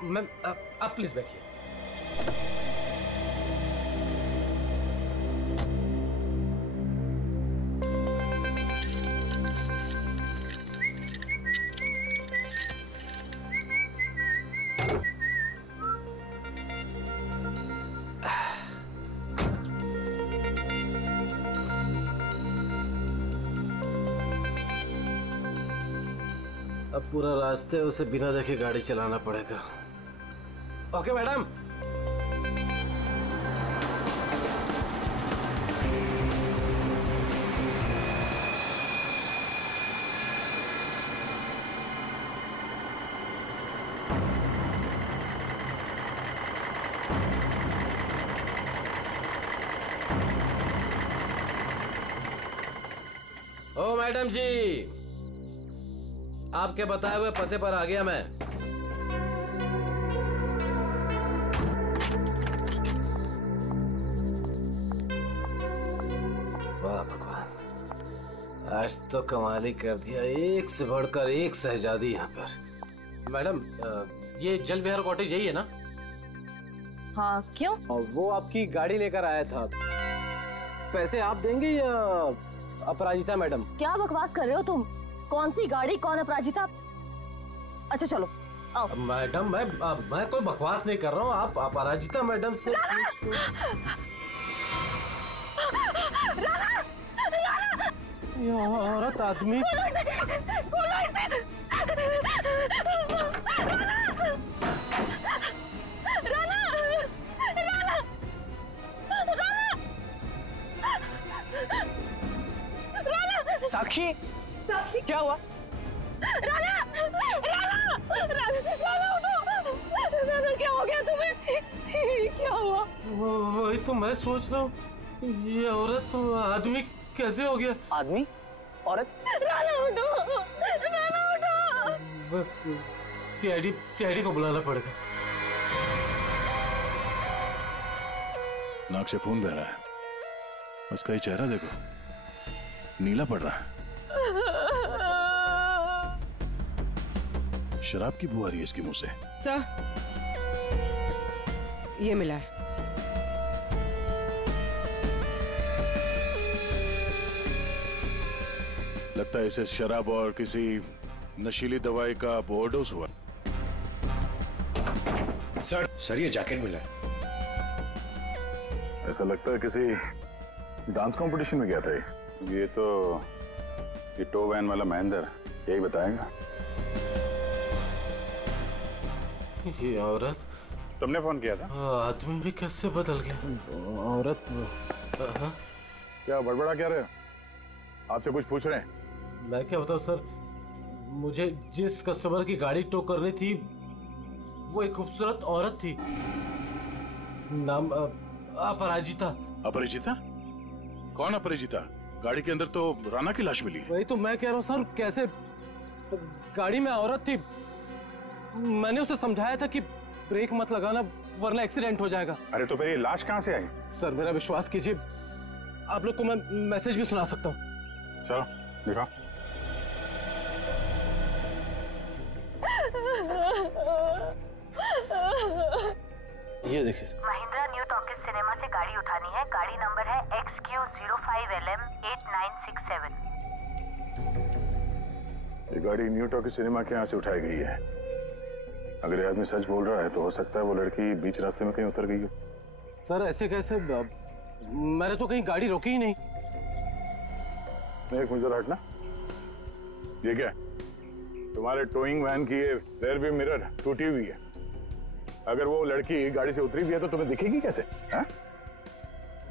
मैम आप प्लीज बैठिए। अब पूरा रास्ते उसे बिना देखे गाड़ी चलाना पड़ेगा। Okay madam. ओ मैडम जी, आपके बताए हुए पते पर आ गया मैं। वाह भगवान, आज तो कमाल ही कर दिया। एक से बढ़कर एक शहजादी यहाँ पर। मैडम ये जल विहार कॉटेज यही है ना? हाँ, क्यों? वो आपकी गाड़ी लेकर आया था। पैसे आप देंगे या अपराजिता मैडम? क्या बकवास कर रहे हो तुम? कौन सी गाड़ी, कौन अपराजिता? अच्छा चलो आओ। मैडम मैं कोई बकवास नहीं कर रहा हूँ। आप अपराजिता मैडम से ये औरत आदमी साक्षी, साक्षी क्या हुआ? राना, राना, राना उठो। राना क्या हो गया तुम्हें? क्या हुआ? वही तो मैं सोच रहा हूँ, ये औरत तो आदमी कैसे हो गया? आदमी? औरत? राना उठो, राना उठो। सीआईडी को बुलाना पड़ेगा। नाक से खून बह रहा है, उसका ही चेहरा देखो। नीला पड़ रहा है। शराब की बू आ रही है इसके मुंह से। सर, ये मिला है। लगता है इसे शराब और किसी नशीली दवाई का ओवरडोज हुआ। सर ये जैकेट मिला है। ऐसा लगता है किसी डांस कंपटीशन में गया था ये तो ये टो वैन वाला महेंद्र यही बताएगा। ये औरत, तुमने फोन किया था? आदमी भी कैसे बदल गया। औरत क्या बड़बड़ा क्या रहे? आपसे कुछ पूछ रहे हैं? मैं क्या बताऊं सर, मुझे जिस कस्टमर की गाड़ी टो करनी थी वो एक खूबसूरत औरत थी, नाम अपराजिता। अपराजिता? कौन अपराजिता? गाड़ी के अंदर तो राणा की लाश मिली है। वही तो मैं कह रहा हूँ सर, कैसे गाड़ी में औरत थी। मैंने उसे समझाया था कि ब्रेक मत लगाना वरना एक्सीडेंट हो जाएगा। अरे तो फिर ये लाश कहाँ से आई? सर मेरा विश्वास कीजिए, आप लोग को मैं मैसेज भी सुना सकता हूँ। चलो दिखाओ। ये देखिए, महिंद्रा न्यू टॉकीज सिनेमा से गाड़ी उठानी है। गाड़ी नंबर है XQ05LM8967। ये गाड़ी न्यू टॉकीज सिनेमा के यहाँ से उठाई गई है। अगर ये आदमी सच बोल रहा है तो हो सकता है वो लड़की बीच रास्ते में कहीं उतर गई हो। सर ऐसे कैसे, मैंने तो कहीं गाड़ी रोकी ही नहीं। एक मिनट हटना। ये क्या है? तुम्हारे टोइंग वैन की ये रेयर व्यू मिरर टूटी हुई है। अगर वो लड़की गाड़ी से उतरी भी है तो तुम्हें दिखेगी कैसे? है?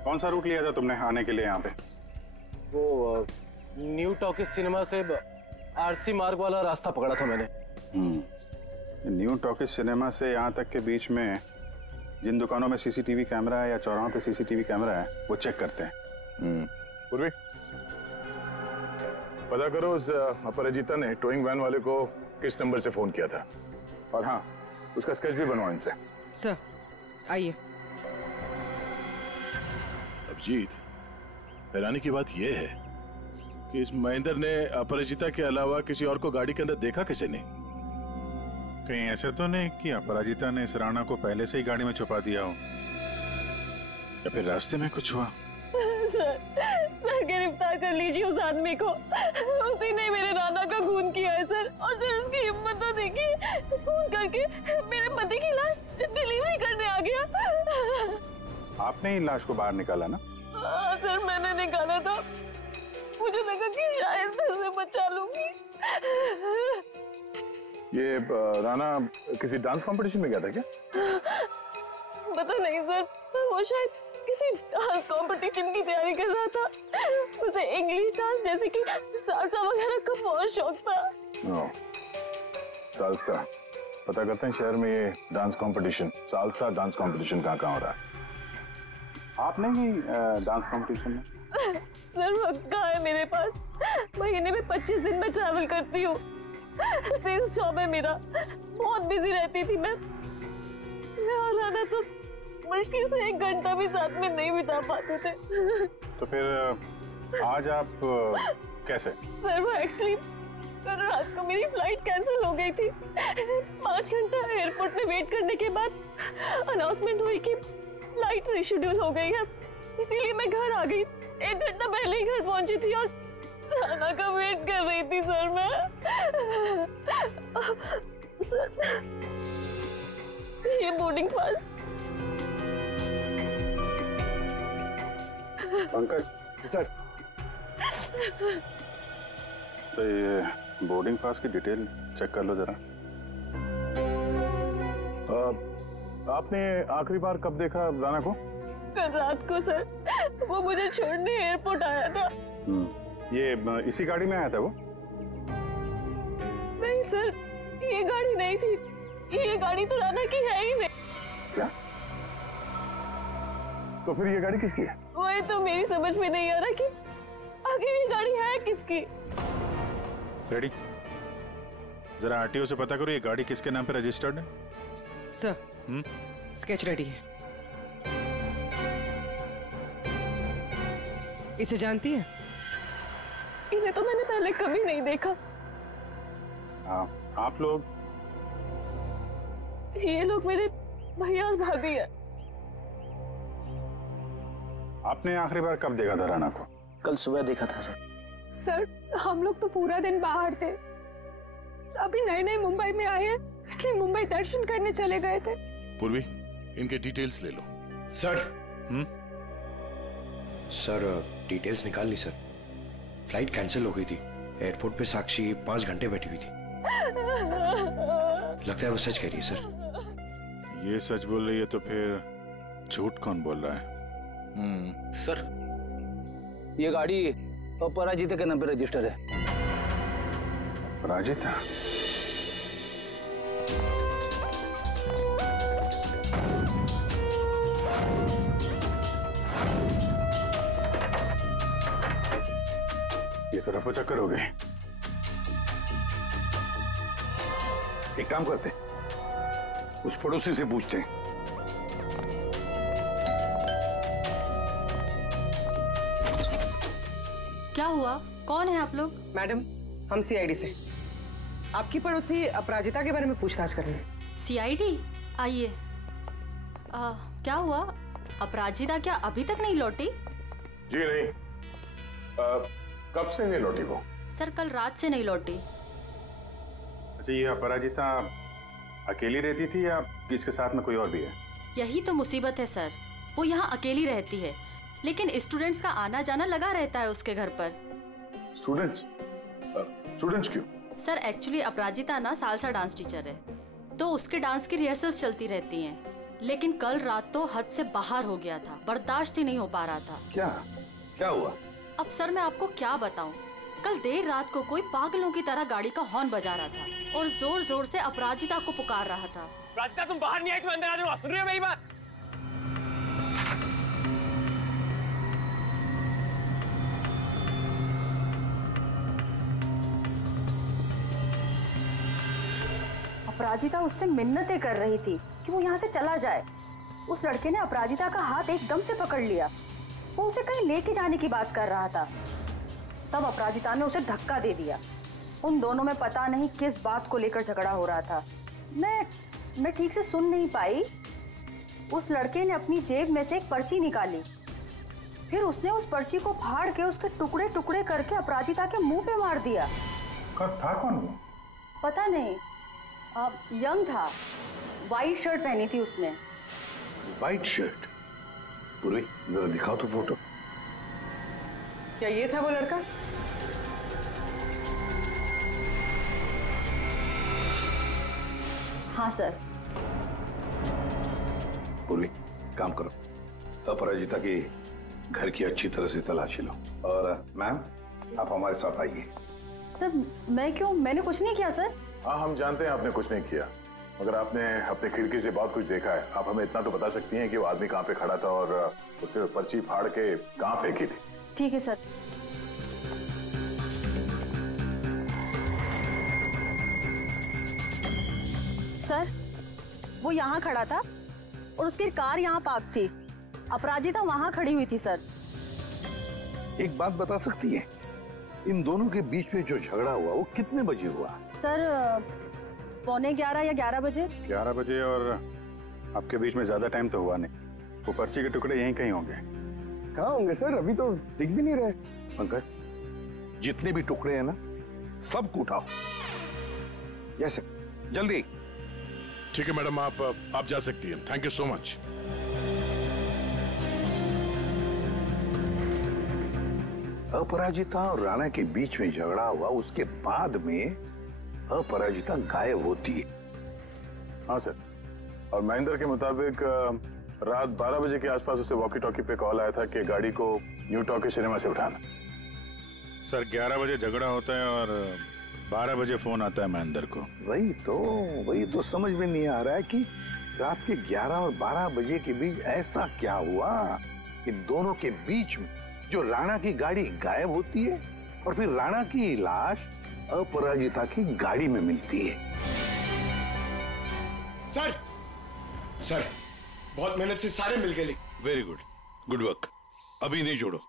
कौन सा रूट लिया था तुमने आने के लिए यहाँ पे? वो न्यू टॉकीज सिनेमा से आरसी मार्ग वाला रास्ता पकड़ा था मैंने। न्यू टॉकीज सिनेमा से यहाँ तक के बीच में जिन दुकानों में सीसीटीवी कैमरा है या चौराहों पे सीसीटीवी कैमरा है वो चेक करते हैं। पूर्वी पता करो उस अपराजिता ने टोइंग वैन वाले को किस नंबर से फोन किया था, और हाँ उसका स्केच भी बनवाओ इनसे। सर आइए। अभिजीत, हैरानी की बात यह है कि इस महेंद्र ने अपराजिता के अलावा किसी और को गाड़ी के अंदर देखा किसी ने? कहीं ऐसे तो नहीं कि अपराजिता ने इस राणा को पहले से ही गाड़ी में छुपा दिया हो, या फिर रास्ते में कुछ हुआ? सर गिरफ्तार कर लीजिए उस आदमी को। उसी ने मेरे राणा का खून किया है सर, और फिर उसकी हिम्मत तो देखिए, खून करके मेरे पति की लाश डिलीवरी करने आ गया। आपने ही लाश को बाहर निकाला ना? हाँ सर मैंने निकाला था, मुझे लगा कि शायद मैं उसे बचा लूंगी। ये राणा किसी डांस कंपटीशन में गया था क्या? पता नहीं सर, वो शायद किसी डांस कंपटीशन की तैयारी कर रहा था। उसे इंग्लिश डांस जैसे कि सालसा वगैरह का बहुत शौक था। सालसा, पता करते हैं शहर में ये dance competition, salsa dance competition कहाँ हो रहा है। आप नहीं डांस कंपटीशन में? सर वक्त कहाँ है मेरे पास, महीने में 25 दिन में ट्रैवल करती हूँ। सेल्स जॉब है मेरा, बहुत बिजी रहती थी मैं और तो मुश्किल से 1 घंटा भी साथ में नहीं बिता पाते थे। तो फिर आज आप कैसे? सर वो एक्चुअली कल रात को मेरी फ्लाइट कैंसिल हो गई थी। 5 घंटा एयरपोर्ट में वेट करने के बाद अनाउंसमेंट हुई कि फ्लाइट रिशेड्यूल हो गई है, इसीलिए मैं घर आ गई। 1 घंटा पहले ही घर पहुंची थी और राणा का वेट कर रही थी सर मैं। सर ये बोर्डिंग पास। पंकज सर, तो ये बोर्डिंग पास की डिटेल चेक कर लो जरा। आपने आखिरी बार कब देखा राणा को? कल रात को सर, वो मुझे छोड़ने एयरपोर्ट आया था। ये इसी गाड़ी में आया था वो? नहीं सर, ये गाड़ी नहीं थी, ये गाड़ी तो राणा की है ही नहीं। क्या? तो फिर ये गाड़ी किसकी है? वही तो मेरी समझ में नहीं आ रहा कि आखिर ये गाड़ी है किसकी। रेडी, जरा आरटीओ से पता करो ये गाड़ी किसके नाम पे रजिस्टर्ड है। सर स्केच रेडी है। इसे जानती है? इन्हें तो मैंने पहले कभी नहीं देखा। आप लोग? ये लोग मेरे भैया और भाभी है। आपने आखिरी बार कब देखा था राणा को? कल सुबह देखा था सर। सर हम लोग तो पूरा दिन बाहर थे, अभी नए नए मुंबई में आए हैं, इसलिए मुंबई दर्शन करने चले गए थे। पूर्वी, इनके डिटेल्स ले लो। सर। सर डिटेल्स निकाल ली सर। फ्लाइट कैंसिल हो गई थी। एयरपोर्ट पे साक्षी 5 घंटे बैठी हुई थी। लगता है वो सच कह रही है सर। ये सच बोल रही है तो फिर झूठ कौन बोल रहा है? सर ये गाड़ी अपराजिता के नाम पे रजिस्टर है। अपराजिता? ये तो रफो चक्कर हो गए। एक काम करते, उस पड़ोसी से पूछते हैं। क्या हुआ? कौन है आप लोग? मैडम, हम सीआईडी से आपकी पड़ोसी अपराजिता के बारे में पूछताछ कर रहे हैं। सीआईडी? आइए। क्या हुआ? अपराजिता क्या अभी तक नहीं लौटी? जी नहीं। कब से नहीं लौटी वो? सर कल रात से नहीं लौटी। अच्छा, ये अपराजिता अकेली रहती थी या इसके साथ में कोई और भी है? यही तो मुसीबत है सर, वो यहाँ अकेली रहती है, लेकिन स्टूडेंट्स का आना जाना लगा रहता है उसके घर पर। स्टूडेंट्स? स्टूडेंट्स क्यों? सर एक्चुअली अपराजिता ना सालसा डांस टीचर है, तो उसके डांस की रिहर्सल्स चलती रहती हैं। लेकिन कल रात तो हद से बाहर हो गया था, बर्दाश्त ही नहीं हो पा रहा था। क्या हुआ? अब सर मैं आपको क्या बताऊं, कल देर रात को कोई पागलों की तरह गाड़ी का हॉर्न बजा रहा था और जोर जोर से अपराजिता को पुकार रहा था। अपराजिता तुम बाहर नहीं आई, तुम अंदर आ जाओ। सुन रही हो मेरी बात? अपराजिता उससे मिन्नतें कर रही थी कि वो यहाँ से चला जाए। उस लड़के ने अपराजिता का हाथ एकदम से पकड़ लिया, वो उसे कहीं लेके जाने की बात कर रहा था। तब अपराजिता ने उसे धक्का दे दिया। उन दोनों में पता नहीं किस बात को लेकर झगड़ा हो रहा था। मैं ठीक से सुन नहीं पाई। उस लड़के ने अपनी जेब में से एक पर्ची निकाली, फिर उसने उस पर्ची को फाड़ के उसके टुकड़े टुकड़े करके अपराजिता के मुंह पे मार दिया। था कौन वो? पता नहीं, यंग था, वाइट शर्ट पहनी थी उसने। White shirt? पूरी जरा दिखाओ तो फोटो। क्या ये था वो लड़का? हाँ सर। पूर्वी काम करो, अपराजिता की घर की अच्छी तरह से तलाशी लो। और मैम आप हमारे साथ आइए। सर मैं क्यों? मैंने कुछ नहीं किया सर। हाँ हम जानते हैं आपने कुछ नहीं किया, मगर आपने अपने खिड़की से बहुत कुछ देखा है। आप हमें इतना तो बता सकती हैं कि वो आदमी कहाँ पे खड़ा था और उसने पर्ची फाड़ के कहाँ फेंकी थी? ठीक है सर। सर वो यहाँ खड़ा था और उसकी कार यहाँ पार्क थी। अपराजिता वहाँ खड़ी हुई थी सर। एक बात बता सकती है, इन दोनों के बीच में जो झगड़ा हुआ वो कितने बजे हुआ? सर 11:15 या 11 बजे। 11 बजे। और आपके बीच में ज्यादा टाइम तो हुआ नहीं। वो पर्ची के टुकड़े यहीं कहीं होंगे। कहाँ होंगे सर? अभी तो दिख भी नहीं रहे। पंकज जितने भी टुकड़े हैं ना सबको उठाओ। Yes sir. जल्दी। ठीक है मैडम, आप जा सकती हैं। Thank you so much. Aparajita और राणा के बीच में झगड़ा हुआ, उसके बाद में अपराजिता गायब होती है। हाँ सर, और महेंद्र के मुताबिक रात 12 बजे के आसपास उसे वॉकी टॉकी पे कॉल आया था कि गाड़ी को न्यू टॉकी सिनेमा से उठाना। सर 11 बजे झगड़ा होता है और 12 बजे फोन आता है महेंद्र को। वही तो समझ में नहीं आ रहा है कि रात के 11 और 12 बजे के बीच ऐसा क्या हुआ कि दोनों के बीच में जो राणा की गाड़ी गायब होती है और फिर राणा की लाश अपराजिता की गाड़ी में मिलती है। सर बहुत मेहनत से सारे मिल गए। Very good, good work. अभी नहीं जोड़ो।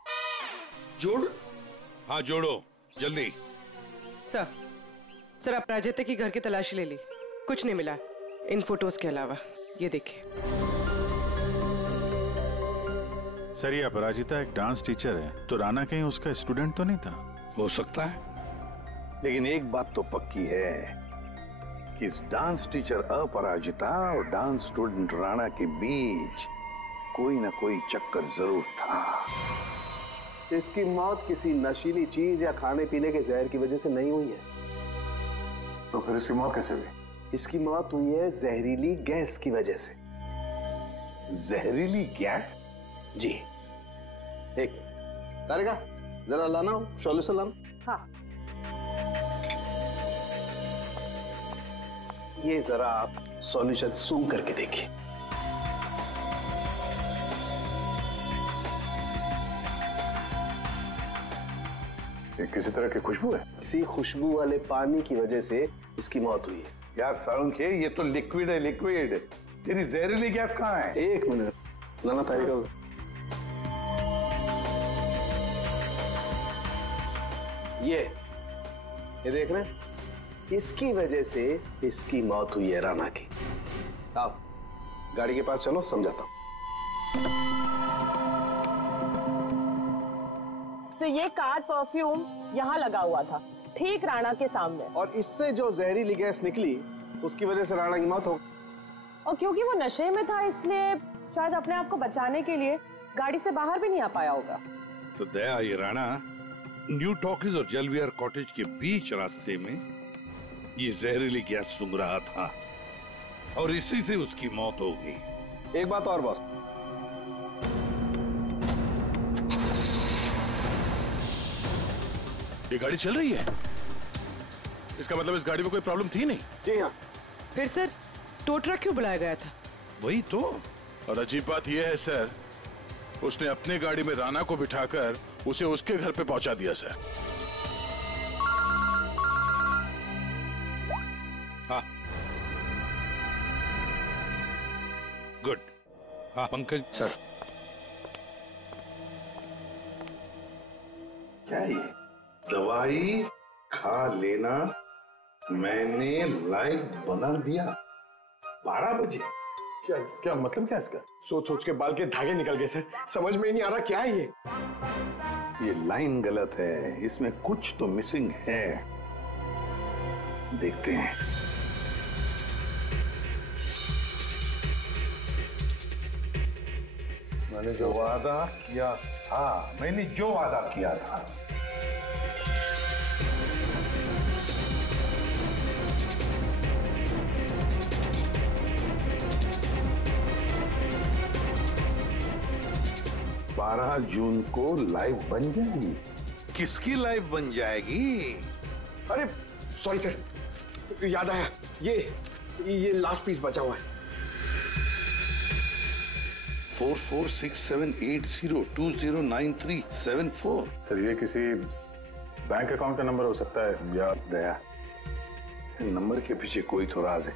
जोड़? हाँ जोड़ो। जल्दी। सर अपराजिता की घर की तलाशी ले ली, कुछ नहीं मिला इन फोटोज के अलावा। ये देखिए सर, ये अपराजिता एक डांस टीचर है, तो राणा कहीं उसका स्टूडेंट तो नहीं था? हो सकता है, लेकिन एक बात तो पक्की है कि इस डांस टीचर अपराजिता और डांस स्टूडेंट राणा के बीच कोई ना कोई चक्कर जरूर था। इसकी मौत किसी नशीली चीज या खाने पीने के जहर की वजह से नहीं हुई है। तो फिर इसकी मौत कैसे हुई? इसकी मौत हुई है जहरीली गैस की वजह से। जहरीली गैस? जी। एक तारिका, जरा लाना हो सॉल्यूशन लाना। हाँ। ये जरा आप सॉल्यूशन सूंघ करके देखिए। किसी तरह की खुशबू है? किसी खुशबू वाले पानी की वजह से इसकी मौत हुई है। यार साळुंखे, ये तो लिक्विड है, लिक्विड। तेरी जहरीली गैस कहाँ है? एक मिनट लाना तारिका। ये देख रहे हैं, इसकी वजह से इसकी मौत हुई है राणा की। आओ गाड़ी के पास चलो, समझाता हूं। तो ये कार परफ्यूम यहाँ लगा हुआ था, ठीक राणा के सामने, और इससे जो जहरीली गैस निकली उसकी वजह से राणा की मौत हो। और क्योंकि वो नशे में था इसलिए शायद अपने आप को बचाने के लिए गाड़ी से बाहर भी नहीं आ पाया होगा। तो दया, ये राणा न्यू टॉकीज और जलवियर कॉटेज के बीच रास्ते में ये जहरीली गैस सूंघ रहा था और इसी से उसकी मौत हो गई। एक बात और बॉस, ये गाड़ी चल रही है, इसका मतलब इस गाड़ी में कोई प्रॉब्लम थी नहीं? जी हाँ। फिर सर टो ट्रक क्यों बुलाया गया था? वही तो। और अजीब बात यह है सर, उसने अपनी गाड़ी में राणा को बिठाकर उसे उसके घर पे पहुंचा दिया सर। हाँ गुड। हाँ पंकज सर। क्या ये दवाई खा लेना मैंने लाइव बना दिया 12 बजे? क्या क्या मतलब क्या इसका? सोच सोच के बाल के धागे निकल गए सर, समझ में नहीं आ रहा क्या है ये लाइन गलत है, इसमें कुछ तो मिसिंग है। देखते हैं। मैंने जो वादा किया था, बारह जून को लाइव बन जाएगी। किसकी लाइव बन जाएगी? अरे सॉरी सर, याद आया, ये लास्ट पीस बचा हुआ है। 446780209374। सर ये किसी बैंक अकाउंट का नंबर हो सकता है या? दया, नंबर के पीछे कोई तो राज है,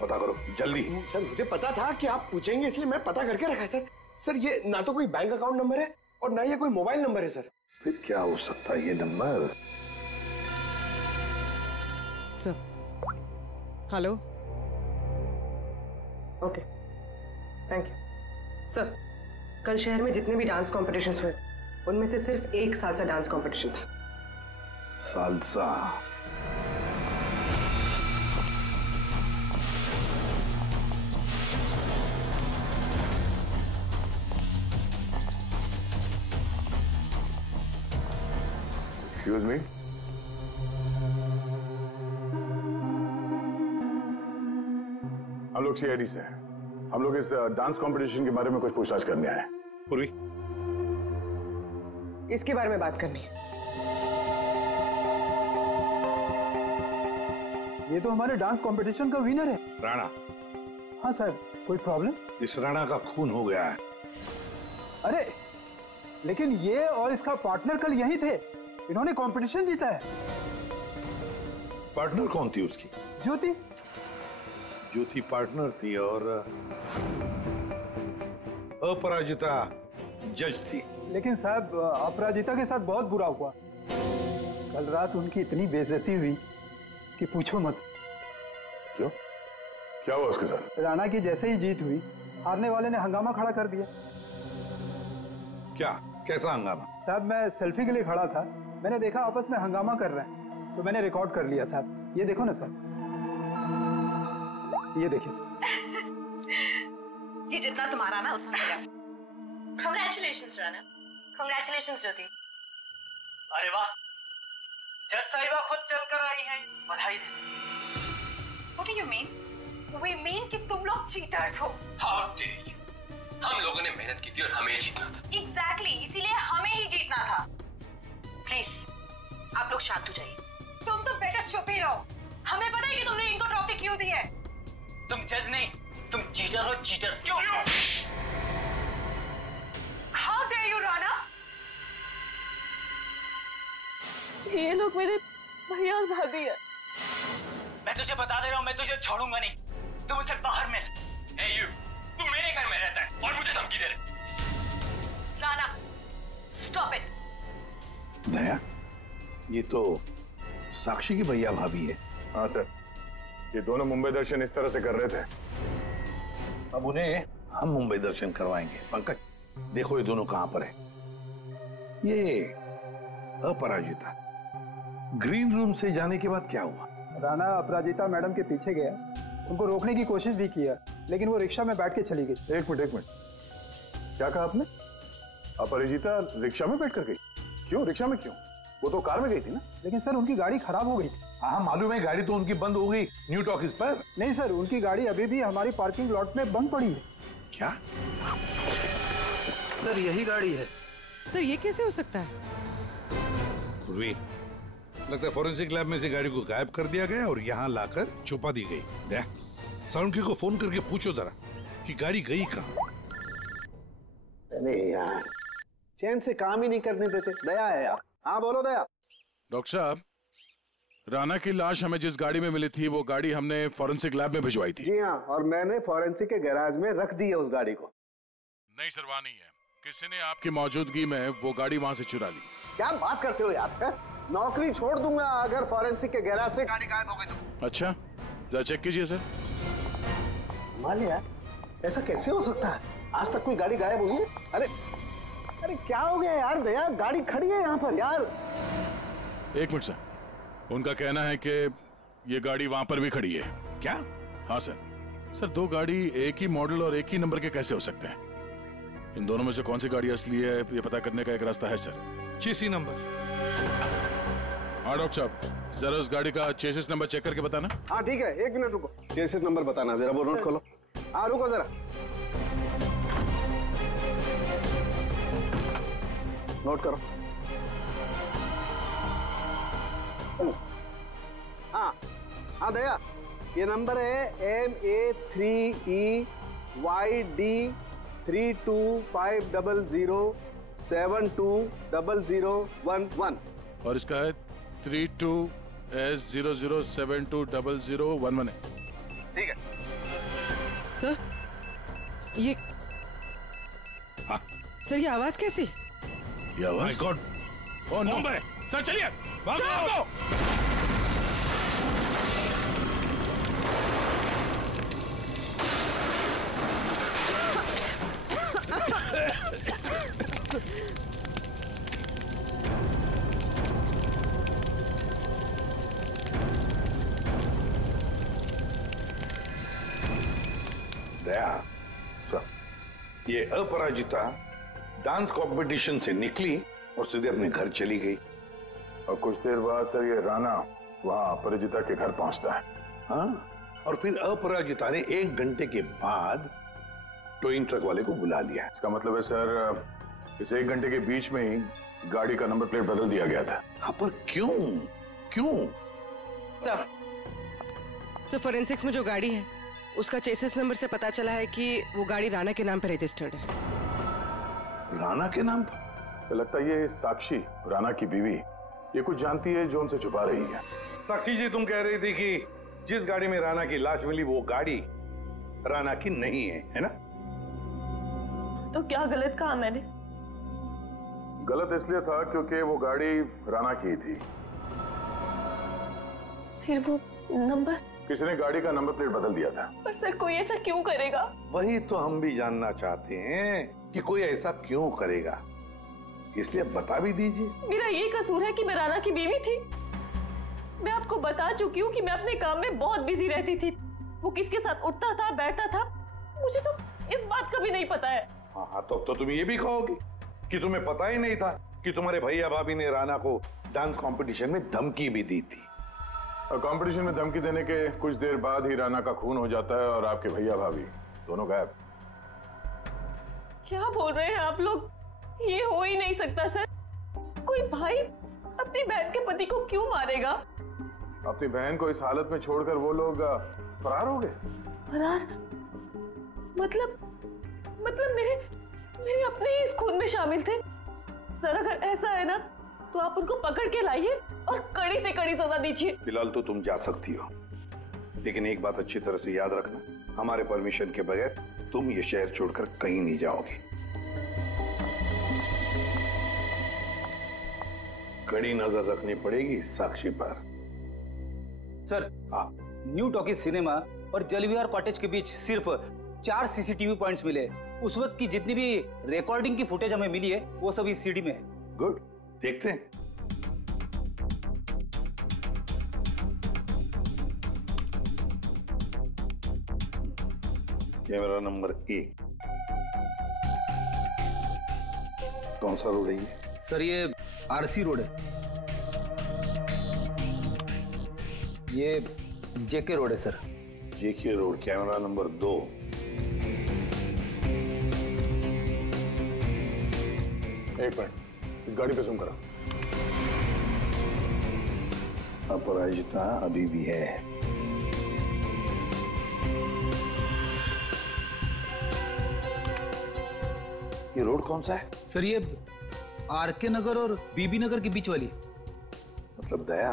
पता करो जल्दी। सर मुझे पता था कि आप पूछेंगे इसलिए मैं पता करके रखा है सर। सर ये ना तो कोई बैंक अकाउंट नंबर है और ना ये कोई मोबाइल नंबर है सर। फिर क्या हो सकता है ये number? Sir hello, okay thank you sir. कल शहर में जितने भी डांस कॉम्पिटिशन्स हुए उनमें से सिर्फ एक सालसा डांस कॉम्पिटिशन था। सालसा? एक्सक्यूज मी, हम लोग सीआईडी से हैं। हम लोग इस डांस कंपटीशन के बारे में कुछ पूछताछ करने आए हैं। पूरी इसके बारे में बात करनी है। ये तो हमारे डांस कंपटीशन का विनर है, राणा। हाँ सर, कोई प्रॉब्लम? इस राणा का खून हो गया है। अरे लेकिन ये और इसका पार्टनर कल यही थे, इन्होंने कंपटीशन जीता है। पार्टनर कौन थी उसकी? ज्योति। ज्योति पार्टनर थी और अपराजिता जज थी। लेकिन साहब अपराजिता के साथ बहुत बुरा हुआ। कल रात उनकी इतनी बेइज्जती हुई कि पूछो मत। क्यों? क्या हुआ उसके साथ? राणा की जैसे ही जीत हुई, हारने वाले ने हंगामा खड़ा कर दिया। क्या? कैसा हंगामा? साहब मैं सेल्फी के लिए खड़ा था, मैंने देखा आपस में हंगामा कर रहे हैं, तो मैंने रिकॉर्ड कर लिया साहब। ये देखो ना सर, ये देखिए जी, जितना तुम्हारा ना उतना मेरा। कांग्रेचुलेशंस राणा। कांग्रेचुलेशंस ज्योति। अरे वाह, जज साहिबा खुद चलकर आई हैं, बधाई दे। What do you mean? We mean कि तुम लोग चीटर्स हो। How dare you? हम लोगों ने मेहनत की थी और हमें जीतना था। Exactly, इसीलिए हमें ही जीतना था। प्लीज आप लोग शांत हो जाइए। तुम तो बेटर चुप ही रहो। हमें पता है कि तुमने इनको ट्रॉफी क्यों दी है। तुम जज नहीं, तुम चीटर हो, चीटर। क्यों? How dare you, Rana? ये लोग मेरे भैया और भाभी है। मैं तुझे बता दे रहा हूँ, मैं तुझे छोड़ूंगा नहीं। तुम मुझसे बाहर मिल। Hey you, तू मेरे घर में रहता है और मुझे धमकी दे रहे। Rana, stop it। दया, ये तो साक्षी की भैया भाभी है। हाँ सर, ये दोनों मुंबई दर्शन इस तरह से कर रहे थे। अब उन्हें हम मुंबई दर्शन करवाएंगे। पंकज, देखो ये दोनों कहां पर है। ये अपराजिता ग्रीन रूम से जाने के बाद क्या हुआ? राणा अपराजिता मैडम के पीछे गया, उनको रोकने की कोशिश भी किया, लेकिन वो रिक्शा में बैठ के चली गई। एक मिनट, क्या कहा आपने? अपराजिता रिक्शा में बैठ कर गई? क्यों? रिक्शा में क्यों? वो तो कार में गई थी ना। लेकिन सर उनकी गाड़ी खराब हो गई थी। हाँ मालूम है, गाड़ी तो उनकी बंद हो गई न्यू टॉकीज पर। नहीं सर, उनकी गाड़ी अभी भी हमारी पार्किंग लॉट में बंद पड़ी है। क्या? सर यही गाड़ी है। सर ये कैसे हो सकता है? लगता है फॉरेंसिक लैब में से गाड़ी को गायब कर दिया गया और यहाँ लाकर छुपा दी गई। दया, सालुंकी को फोन करके पूछो जरा कि गाड़ी गई कहाँ। अरे यार, चैन से काम ही नहीं करने देते। दया है यार। हाँ बोलो दया। डॉक्टर साहब, राणा की लाश हमें जिस गाड़ी में मिली थी वो गाड़ी हमने फॉरेंसिक लैब में भिजवाई थी। जी हाँ, और मैंने फॉरेंसिक के गैराज में रख दी है उस गाड़ी को। नहीं सर, वहाँ नहीं है। किसी ने आपकी मौजूदगी में वो गाड़ी वहाँ से चुरा ली। क्या बात करते हो यार? है? नौकरी छोड़ दूंगा अगर फॉरेंसिक के गैराज से गाड़ी गायब हो गई तो। अच्छा, जरा चेक कीजिए सर। मालिक यार, ऐसा कैसे हो सकता है? आज तक कोई गाड़ी गायब हुई है? अरे अरे क्या हो गया यार? दया, गाड़ी खड़ी है यहाँ पर यार। एक मिनट सर, उनका कहना है कि ये गाड़ी वहां पर भी खड़ी है। क्या? हाँ सर। सर दो गाड़ी एक ही मॉडल और एक ही नंबर के कैसे हो सकते हैं? इन दोनों में से कौन सी गाड़ी असली है ये पता करने का एक रास्ता है सर। चेसी नंबर। हाँ डॉक्टर साहब, जरा उस गाड़ी का चेसिस नंबर चेक करके बताना। हाँ ठीक है, एक मिनट रुको। चेसिस नंबर बताना जरा, वो नोट खोलो। हाँ रुको जरा, नोट करो। हाँ हाँ दया, ये नंबर है MA3EYD325007200011 और इसका है 32S00720011 है। ठीक है सर। ये सर ये आवाज कैसी? ये आवाज? My god! Oh no! Sir चलिए, भागो! दया, सर, ये अपराजिता डांस कंपटीशन से निकली और सीधे अपने घर चली गई। और कुछ देर बाद सर ये राणा वहां अपराजिता के घर पहुंचता है। हाँ, और फिर अपराजिता ने 1 घंटे के बाद टोइंग ट्रक वाले को बुला लिया। इसका मतलब है सर इस 1 घंटे के बीच में ही गाड़ी का नंबर प्लेट बदल दिया गया था। हाँ, पर क्यों? क्यों? सर फोरेंसिक्स में जो गाड़ी है उसका चेसिस नंबर से पता चला है कि वो गाड़ी राणा के नाम पर रजिस्टर्ड है। राणा के नाम पर? तो लगता है ये साक्षी, राणा की बीवी, ये कुछ जानती है जो उनसे छुपा रही है। साक्षी जी, तुम कह रही थी कि जिस गाड़ी में राणा की लाश मिली वो गाड़ी राणा की नहीं है ना? तो क्या गलत कहा मैंने? गलत इसलिए था क्योंकि वो गाड़ी राणा की थी फिर वो नंबर? किसी ने गाड़ी का नंबर प्लेट बदल दिया था। पर सर कोई ऐसा क्यों करेगा? वही तो हम भी जानना चाहते हैं कि कोई ऐसा क्यों करेगा, इसलिए बता भी दीजिए। मेरा ये कसूर है कि मैं राणा की बीवी थी। मैं आपको बता चुकी हूँ कि मैं अपने काम में बहुत बिजी रहती थी। वो किसके साथ उठता था बैठता था मुझे तो इस बात का भी नहीं पता है। हाँ तो तुम ये भी कहोगी कि तुम्हें पता ही नहीं था कि तुम्हारे भैया भाभी ने राणा को डांस कंपटीशन में धमकी भी दी थी। और कंपटीशन में धमकी देने के कुछ देर बाद ही राणा का खून हो जाता है और आपके भैया भाभी दोनों गायब। क्या बोल रहे हैं आप लोग? ये हो ही नहीं सकता सर। कोई भाई अपनी बहन के पति को क्यों मारेगा? अपनी बहन को इस हालत में छोड़कर वो लोग फरार हो गए। फरार? मतलब मेरे अपने ही इस खून में शामिल थे। सर अगर ऐसा है ना तो आप उनको पकड़ के लाइए और कड़ी से कड़ी सजा दीजिए। फिलहाल तो तुम जा सकती हो, लेकिन एक बात अच्छी तरह से याद रखना, हमारे परमिशन के बगैर तुम ये शहर छोड़कर कहीं नहीं जाओगे। कड़ी नजर रखनी पड़ेगी साक्षी पर। सर न्यू टॉकीज सिनेमा और जलविहार कॉटेज के बीच सिर्फ 4 सीसीटीवी पॉइंट्स मिले। उस वक्त की जितनी भी रिकॉर्डिंग की फुटेज हमें मिली है वो सब इस सीडी में है। गुड, देखते हैं। Camera number 1। कौन सा रोड है ये? सर ये आरसी रोड है। ये जेके रोड है सर। जेके रोड, कैमरा नंबर 2। एक मिनट, इस गाड़ी पे जूम करो। अपराजिता अभी भी है। ये रोड कौन सा है? सर ये आरके नगर और बीबी नगर के बीच वाली। मतलब दया,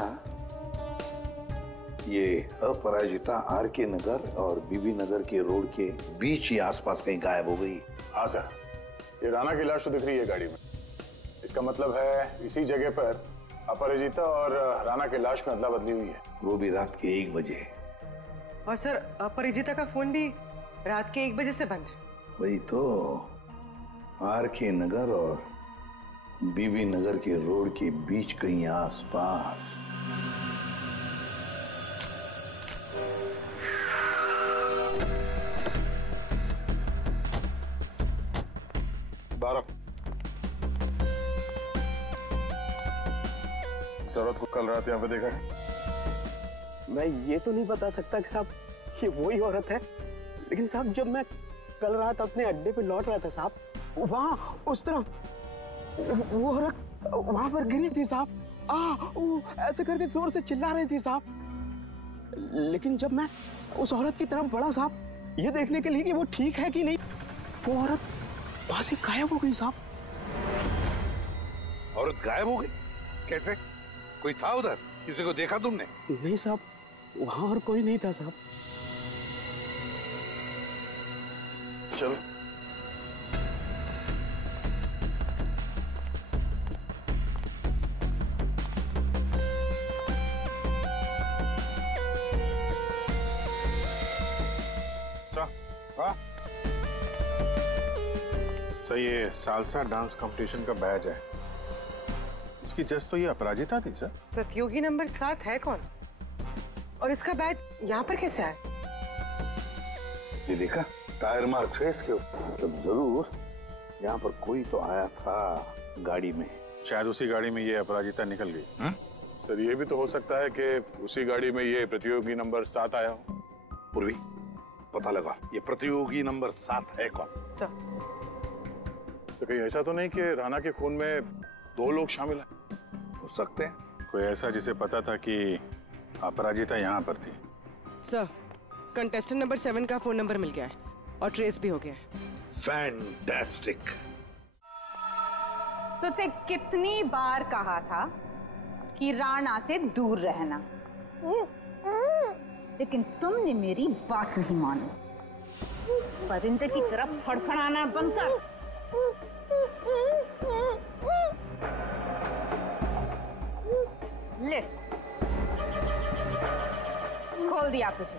ये अपराजिता आरके नगर और बीबी नगर के रोड के बीच ही आसपास कहीं गायब हो गई। हाँ सर, ये राणा की लाश तो दिख रही है गाड़ी में। इसका मतलब है इसी जगह पर अपराजिता और राणा की लाश में अदला बदली हुई है। वो भी रात के 1 बजे। और सर अपराजिता का फोन भी रात के 1 बजे से बंद है। वही तो, आरके नगर और बीबी नगर के रोड के बीच कहीं आसपास। औरत को कल रात यहाँ पे देखा है? मैं ये तो नहीं बता सकता कि साहब ये वही औरत है, लेकिन साहब जब मैं कल रात अपने अड्डे पे लौट रहा था साहब, वहाँ उस तरफ वो औरत वहां पर गिरी थी साहब। वो ऐसे करके जोर से चिल्ला रही थी साहब। लेकिन जब मैं उस औरत की तरफ बढ़ा साहब ये देखने के लिए कि वो ठीक है कि नहीं, वो औरत वहां से गायब हो गई साहब। औरत गायब हो गई? कैसे? कोई था उधर? किसी को देखा तुमने? नहीं साहब, वहां और कोई नहीं था साहब। चलो। सर ये सालसा डांस कंपटीशन का बैच है। इसकी जज तो ये अपराजिता थी सर। प्रतियोगी नंबर 7 है कौन? और इसका बैच यहाँ पर कैसे आया? ये देखा टायर मार्क है इसके ऊपर, तब जरूर यहाँ पर कोई तो आया था गाड़ी में। शायद उसी गाड़ी में ये अपराजिता निकल गई। सर ये भी तो हो सकता है कि उसी गाड़ी में ये प्रतियोगी नंबर 7 आया हो। पूर्वी पता लगा ये प्रतियोगी नंबर 7 है कौन? सर तो कहीं ऐसा तो नहीं कि राणा के खून में 2 लोग शामिल हैं? हो सकते हैं। कोई ऐसा जिसे पता था कि अपराजिता यहाँ पर थी। सर कंटेस्टेंट नंबर 7 का फोन नंबर मिल गया है और ट्रेस भी हो गया है। फैंटास्टिक। तुझसे कितनी बार कहा था कि राणा से दूर रहना, लेकिन तुमने मेरी बात नहीं मानी। परिंदे की तरफ फड़फड़ाना बंद कर। ले खोल दिया तुझे?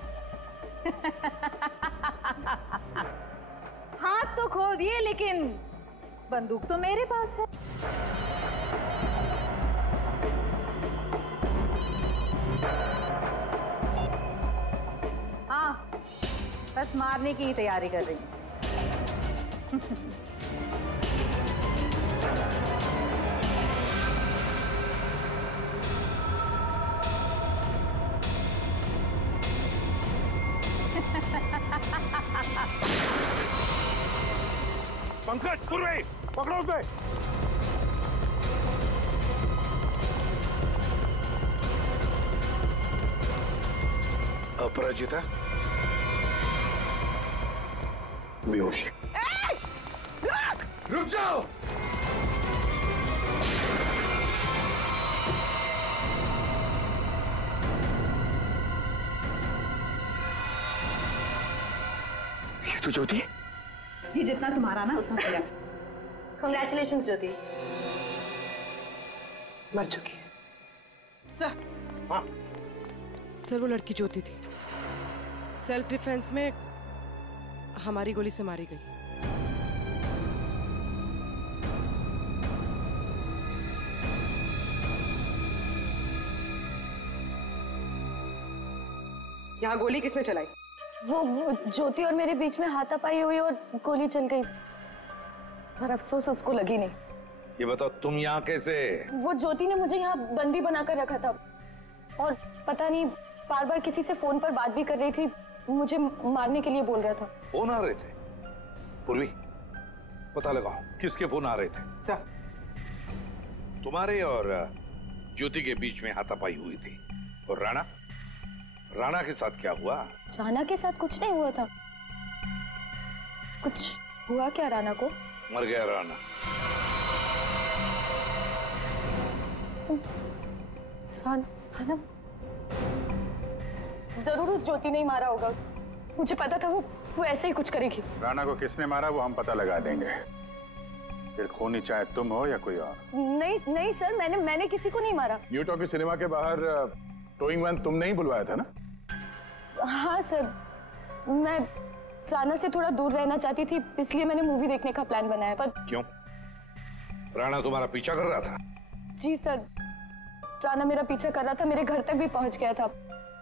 हाथ तो खोल दिए, लेकिन बंदूक तो मेरे पास है। हाँ, बस मारने की ही तैयारी कर रही हूँ। पंकज, पूर्वे, पकड़ो उसे। अपराजिता बेहोश। रुक जाओ। ये तो ज्योति। जी, जितना तुम्हारा ना उतना मेरा। कांग्रेचुलेशंस ज्योति। मर चुकी है। सर। हाँ। सर, वो लड़की ज्योति थी। सेल्फ डिफेंस में हमारी गोली से मारी गई। यहाँ गोली किसने चलाई? वो ज्योति और मेरे बीच में हाथापाई हुई और गोली चल गई, पर अफसोस उसको लगी नहीं। ये बताओ तुम यहाँ कैसे? वो ज्योति ने मुझे यहाँ बंदी बनाकर रखा था और पता नहीं बार बार किसी से फोन पर बात भी कर रही थी, मुझे मारने के लिए बोल रहा था। फोन आ रहे थे? पूर्वी, पता लगाओ किसके फोन आ रहे थे। सर, तुम्हारे और ज्योति के बीच में हाथापाई हुई थी। और राणा के साथ क्या हुआ? राणा के साथ कुछ नहीं हुआ था। कुछ हुआ क्या राणा को? मर गया राणा। राणा जरूर उस ज्योति ने ही मारा होगा। मुझे पता था वो ऐसे ही कुछ करेगी। राणा को किसने मारा वो हम पता लगा देंगे। फिर खूनी चाहे तुम हो या कोई और। नहीं सर, मैंने किसी को नहीं मारा। न्यू टॉकी सिनेमा के बाहर टोइंग वैन तुमने ही बुलवाया था ना? हाँ सर, मैं राणा से थोड़ा दूर रहना चाहती थी, इसलिए मैंने मूवी देखने का प्लान बनाया। पर क्यों? राणा तुम्हारा पीछा कर रहा था? जी सर, राणा मेरा पीछा कर रहा था, मेरे घर तक भी पहुंच गया था,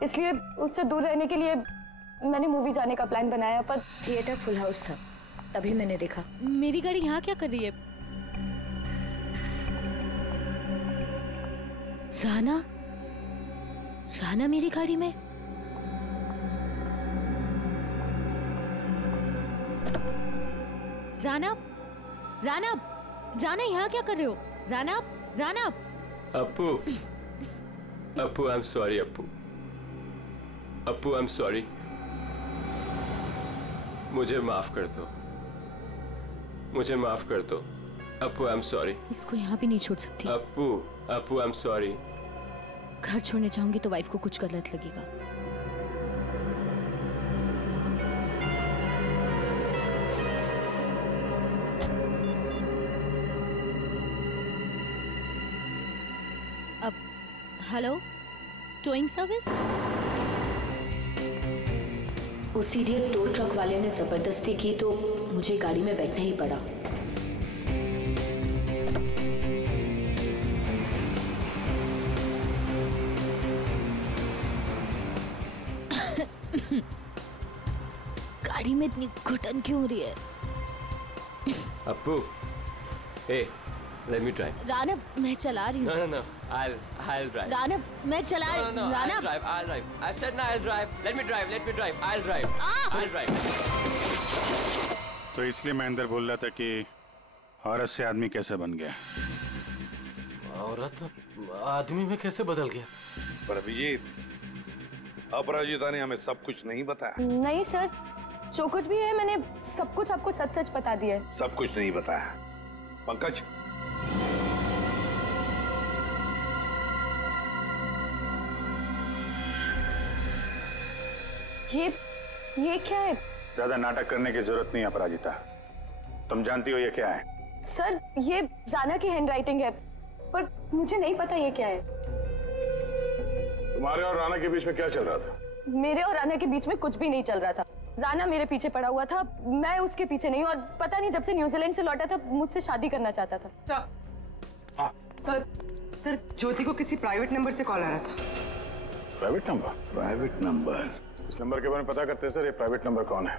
इसलिए उससे दूर रहने के लिए मैंने मूवी जाने का प्लान बनाया। पर थिएटर फुल हाउस था, तभी मैंने देखा। मेरी गाड़ी यहाँ क्या कर रही है? राणा मेरी गाड़ी में? राणा यहाँ क्या कर रहे हो? Rana Appu, I am sorry Appu, I am sorry. मुझे माफ कर दो अप्पू, आई एम सॉरी। इसको यहाँ भी नहीं छोड़ सकती। Appu, I am sorry. घर छोड़ने जाऊंगी तो वाइफ को कुछ गलत लगेगा। अब हेलो, टोइंग सर्विस? उस इडियट टो ट्रक वाले ने जबरदस्ती की तो मुझे गाड़ी में बैठना ही पड़ा। गाड़ी में इतनी घुटन क्यों हो रही है? Appu, hey, let me drive. Rana, मैं चला रही हूँ। No, I'll drive. राणा, मैं चला रही हूँ। No, I'll drive. I said no, I'll drive. Let me drive. I'll drive. तो इसलिए मैं अंदर बोल रहा था कि औरत से आदमी कैसे बन गया? औरत आदमी में कैसे बदल गया? पर अभिजीत, अपराजिता ने हमें सब कुछ नहीं बताया। नहीं सर, जो कुछ भी है मैंने सब कुछ आपको सच सच बता दिया है। सब कुछ नहीं बताया। पंकज, ये क्या है? ज्यादा नाटक करने की जरूरत नहीं अपराजिता, तुम जानती हो ये क्या है? सर, ये राणा की हैंडराइटिंग है, पर मुझे नहीं पता ये क्या है। तुम्हारे और राणा के बीच में क्या चल रहा था? मेरे और राना के बीच में कुछ भी नहीं चल रहा था। राना मेरे पीछे पड़ा हुआ था, मैं उसके पीछे नहीं, और पता नहीं जब से न्यूजीलैंड से लौटा था मुझसे शादी करना चाहता था। सर ज्योति को किसी प्राइवेट नंबर से कॉल आ रहा था। Private number? Private number? इस नंबर के बारे में पता करते हैं सर, ये प्राइवेट नंबर कौन है?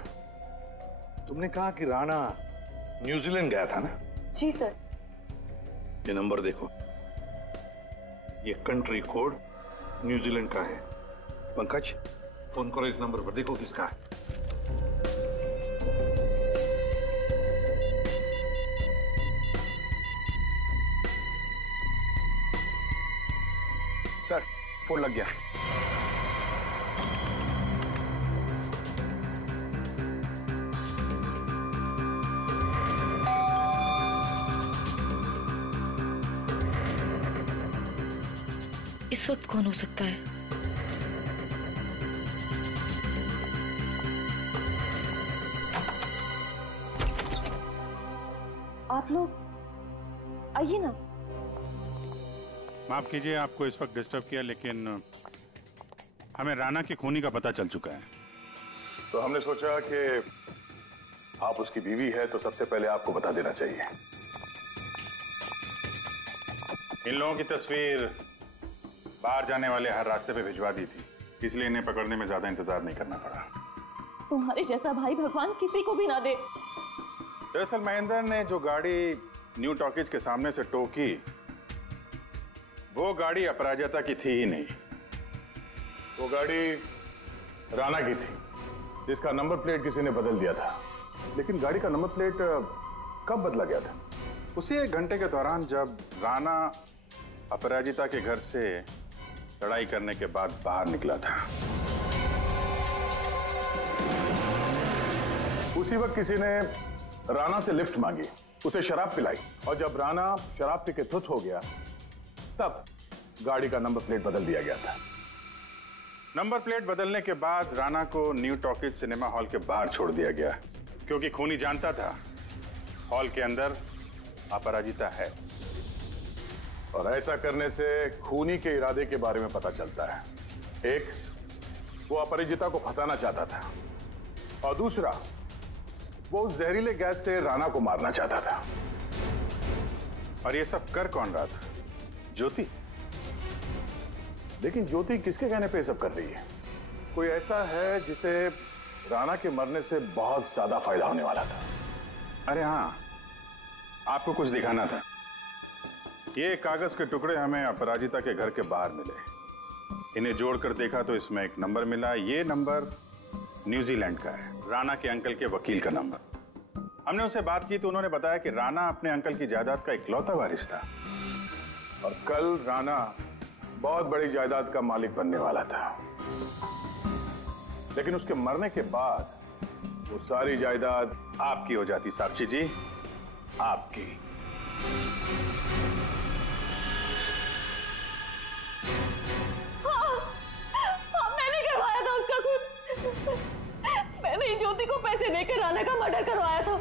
तुमने कहा कि राणा न्यूजीलैंड गया था ना? जी सर। ये नंबर देखो, ये कंट्री कोड न्यूजीलैंड का है। पंकज, फोन करो इस नंबर पर, देखो किसका है। सर, फोन लग गया। इस वक्त कौन हो सकता है? आप लोग आइए ना। माफ कीजिए आपको इस वक्त डिस्टर्ब किया, लेकिन हमें राणा की खूनी का पता चल चुका है। तो हमने सोचा कि आप उसकी बीवी है तो सबसे पहले आपको बता देना चाहिए। इन लोगों की तस्वीर बाहर जाने वाले हर रास्ते पे भिजवा दी थी, इसलिए इन्हें पकड़ने में ज्यादा इंतजार नहीं करना पड़ा। तुम्हारे जैसा भाई भगवान किसी को भी ना दे। दरअसल महेंद्र ने जो गाड़ी न्यू टॉकीज के सामने से टो की, वो गाड़ी अपराजिता की थी ही नहीं। वो गाड़ी राणा की थी, जिसका नंबर प्लेट किसी ने बदल दिया था। लेकिन गाड़ी का नंबर प्लेट कब बदला गया था? उसी 1 घंटे के दौरान जब राणा अपराजिता के घर से लड़ाई करने के बाद बाहर निकला था। उसी वक्त किसी ने राणा से लिफ्ट मांगी, उसे शराब पिलाई, और जब राणा शराब पी के धुत हो गया तब गाड़ी का नंबर प्लेट बदल दिया गया था। नंबर प्लेट बदलने के बाद राणा को न्यू टॉकीज सिनेमा हॉल के बाहर छोड़ दिया गया, क्योंकि खूनी जानता था हॉल के अंदर अपराजिता है। और ऐसा करने से खूनी के इरादे के बारे में पता चलता है। एक, वो अपराजिता को फंसाना चाहता था, और दूसरा, वो उस जहरीले गैस से राणा को मारना चाहता था। और ये सब कर कौन रहा था? ज्योति। लेकिन ज्योति किसके कहने पे सब कर रही है? कोई ऐसा है जिसे राणा के मरने से बहुत ज्यादा फायदा होने वाला था। अरे हाँ, आपको कुछ दिखाना था। ये कागज के टुकड़े हमें अपराजिता के घर के बाहर मिले। इन्हें जोड़कर देखा तो इसमें एक नंबर मिला। ये नंबर न्यूजीलैंड का है, राणा के अंकल के वकील का नंबर। हमने उनसे बात की तो उन्होंने बताया कि राणा अपने अंकल की जायदाद का इकलौता वारिस था, और कल राणा बहुत बड़ी जायदाद का मालिक बनने वाला था। लेकिन उसके मरने के बाद वो सारी जायदाद आपकी हो जाती। साक्षी जी, आपकी। मैंने करवाया था उसका खून। मैंने ज्योति को पैसे देकर राणा का मर्डर करवाया था,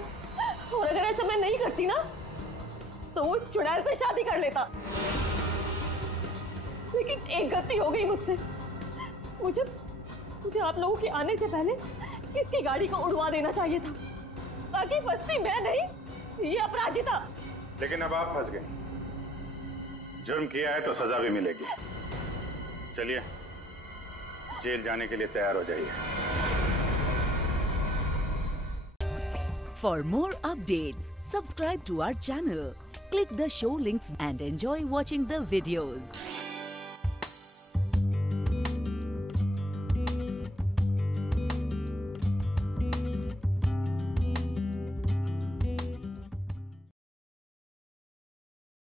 और अगर ऐसा मैं नहीं करती ना तो वो चुड़ैल से शादी कर लेता। लेकिन एक गलती हो गई मुझसे। मुझे आप लोगों के आने से पहले इसकी गाड़ी को उड़वा देना चाहिए था, ताकि फंसती मैं नहीं, ये अपराजिता। लेकिन अब आप फंस गए। जुर्म किया है तो सजा भी मिलेगी। चलिए, जेल जाने के लिए तैयार हो जाइए। For more updates, subscribe to our channel, click the show links and enjoy watching the videos.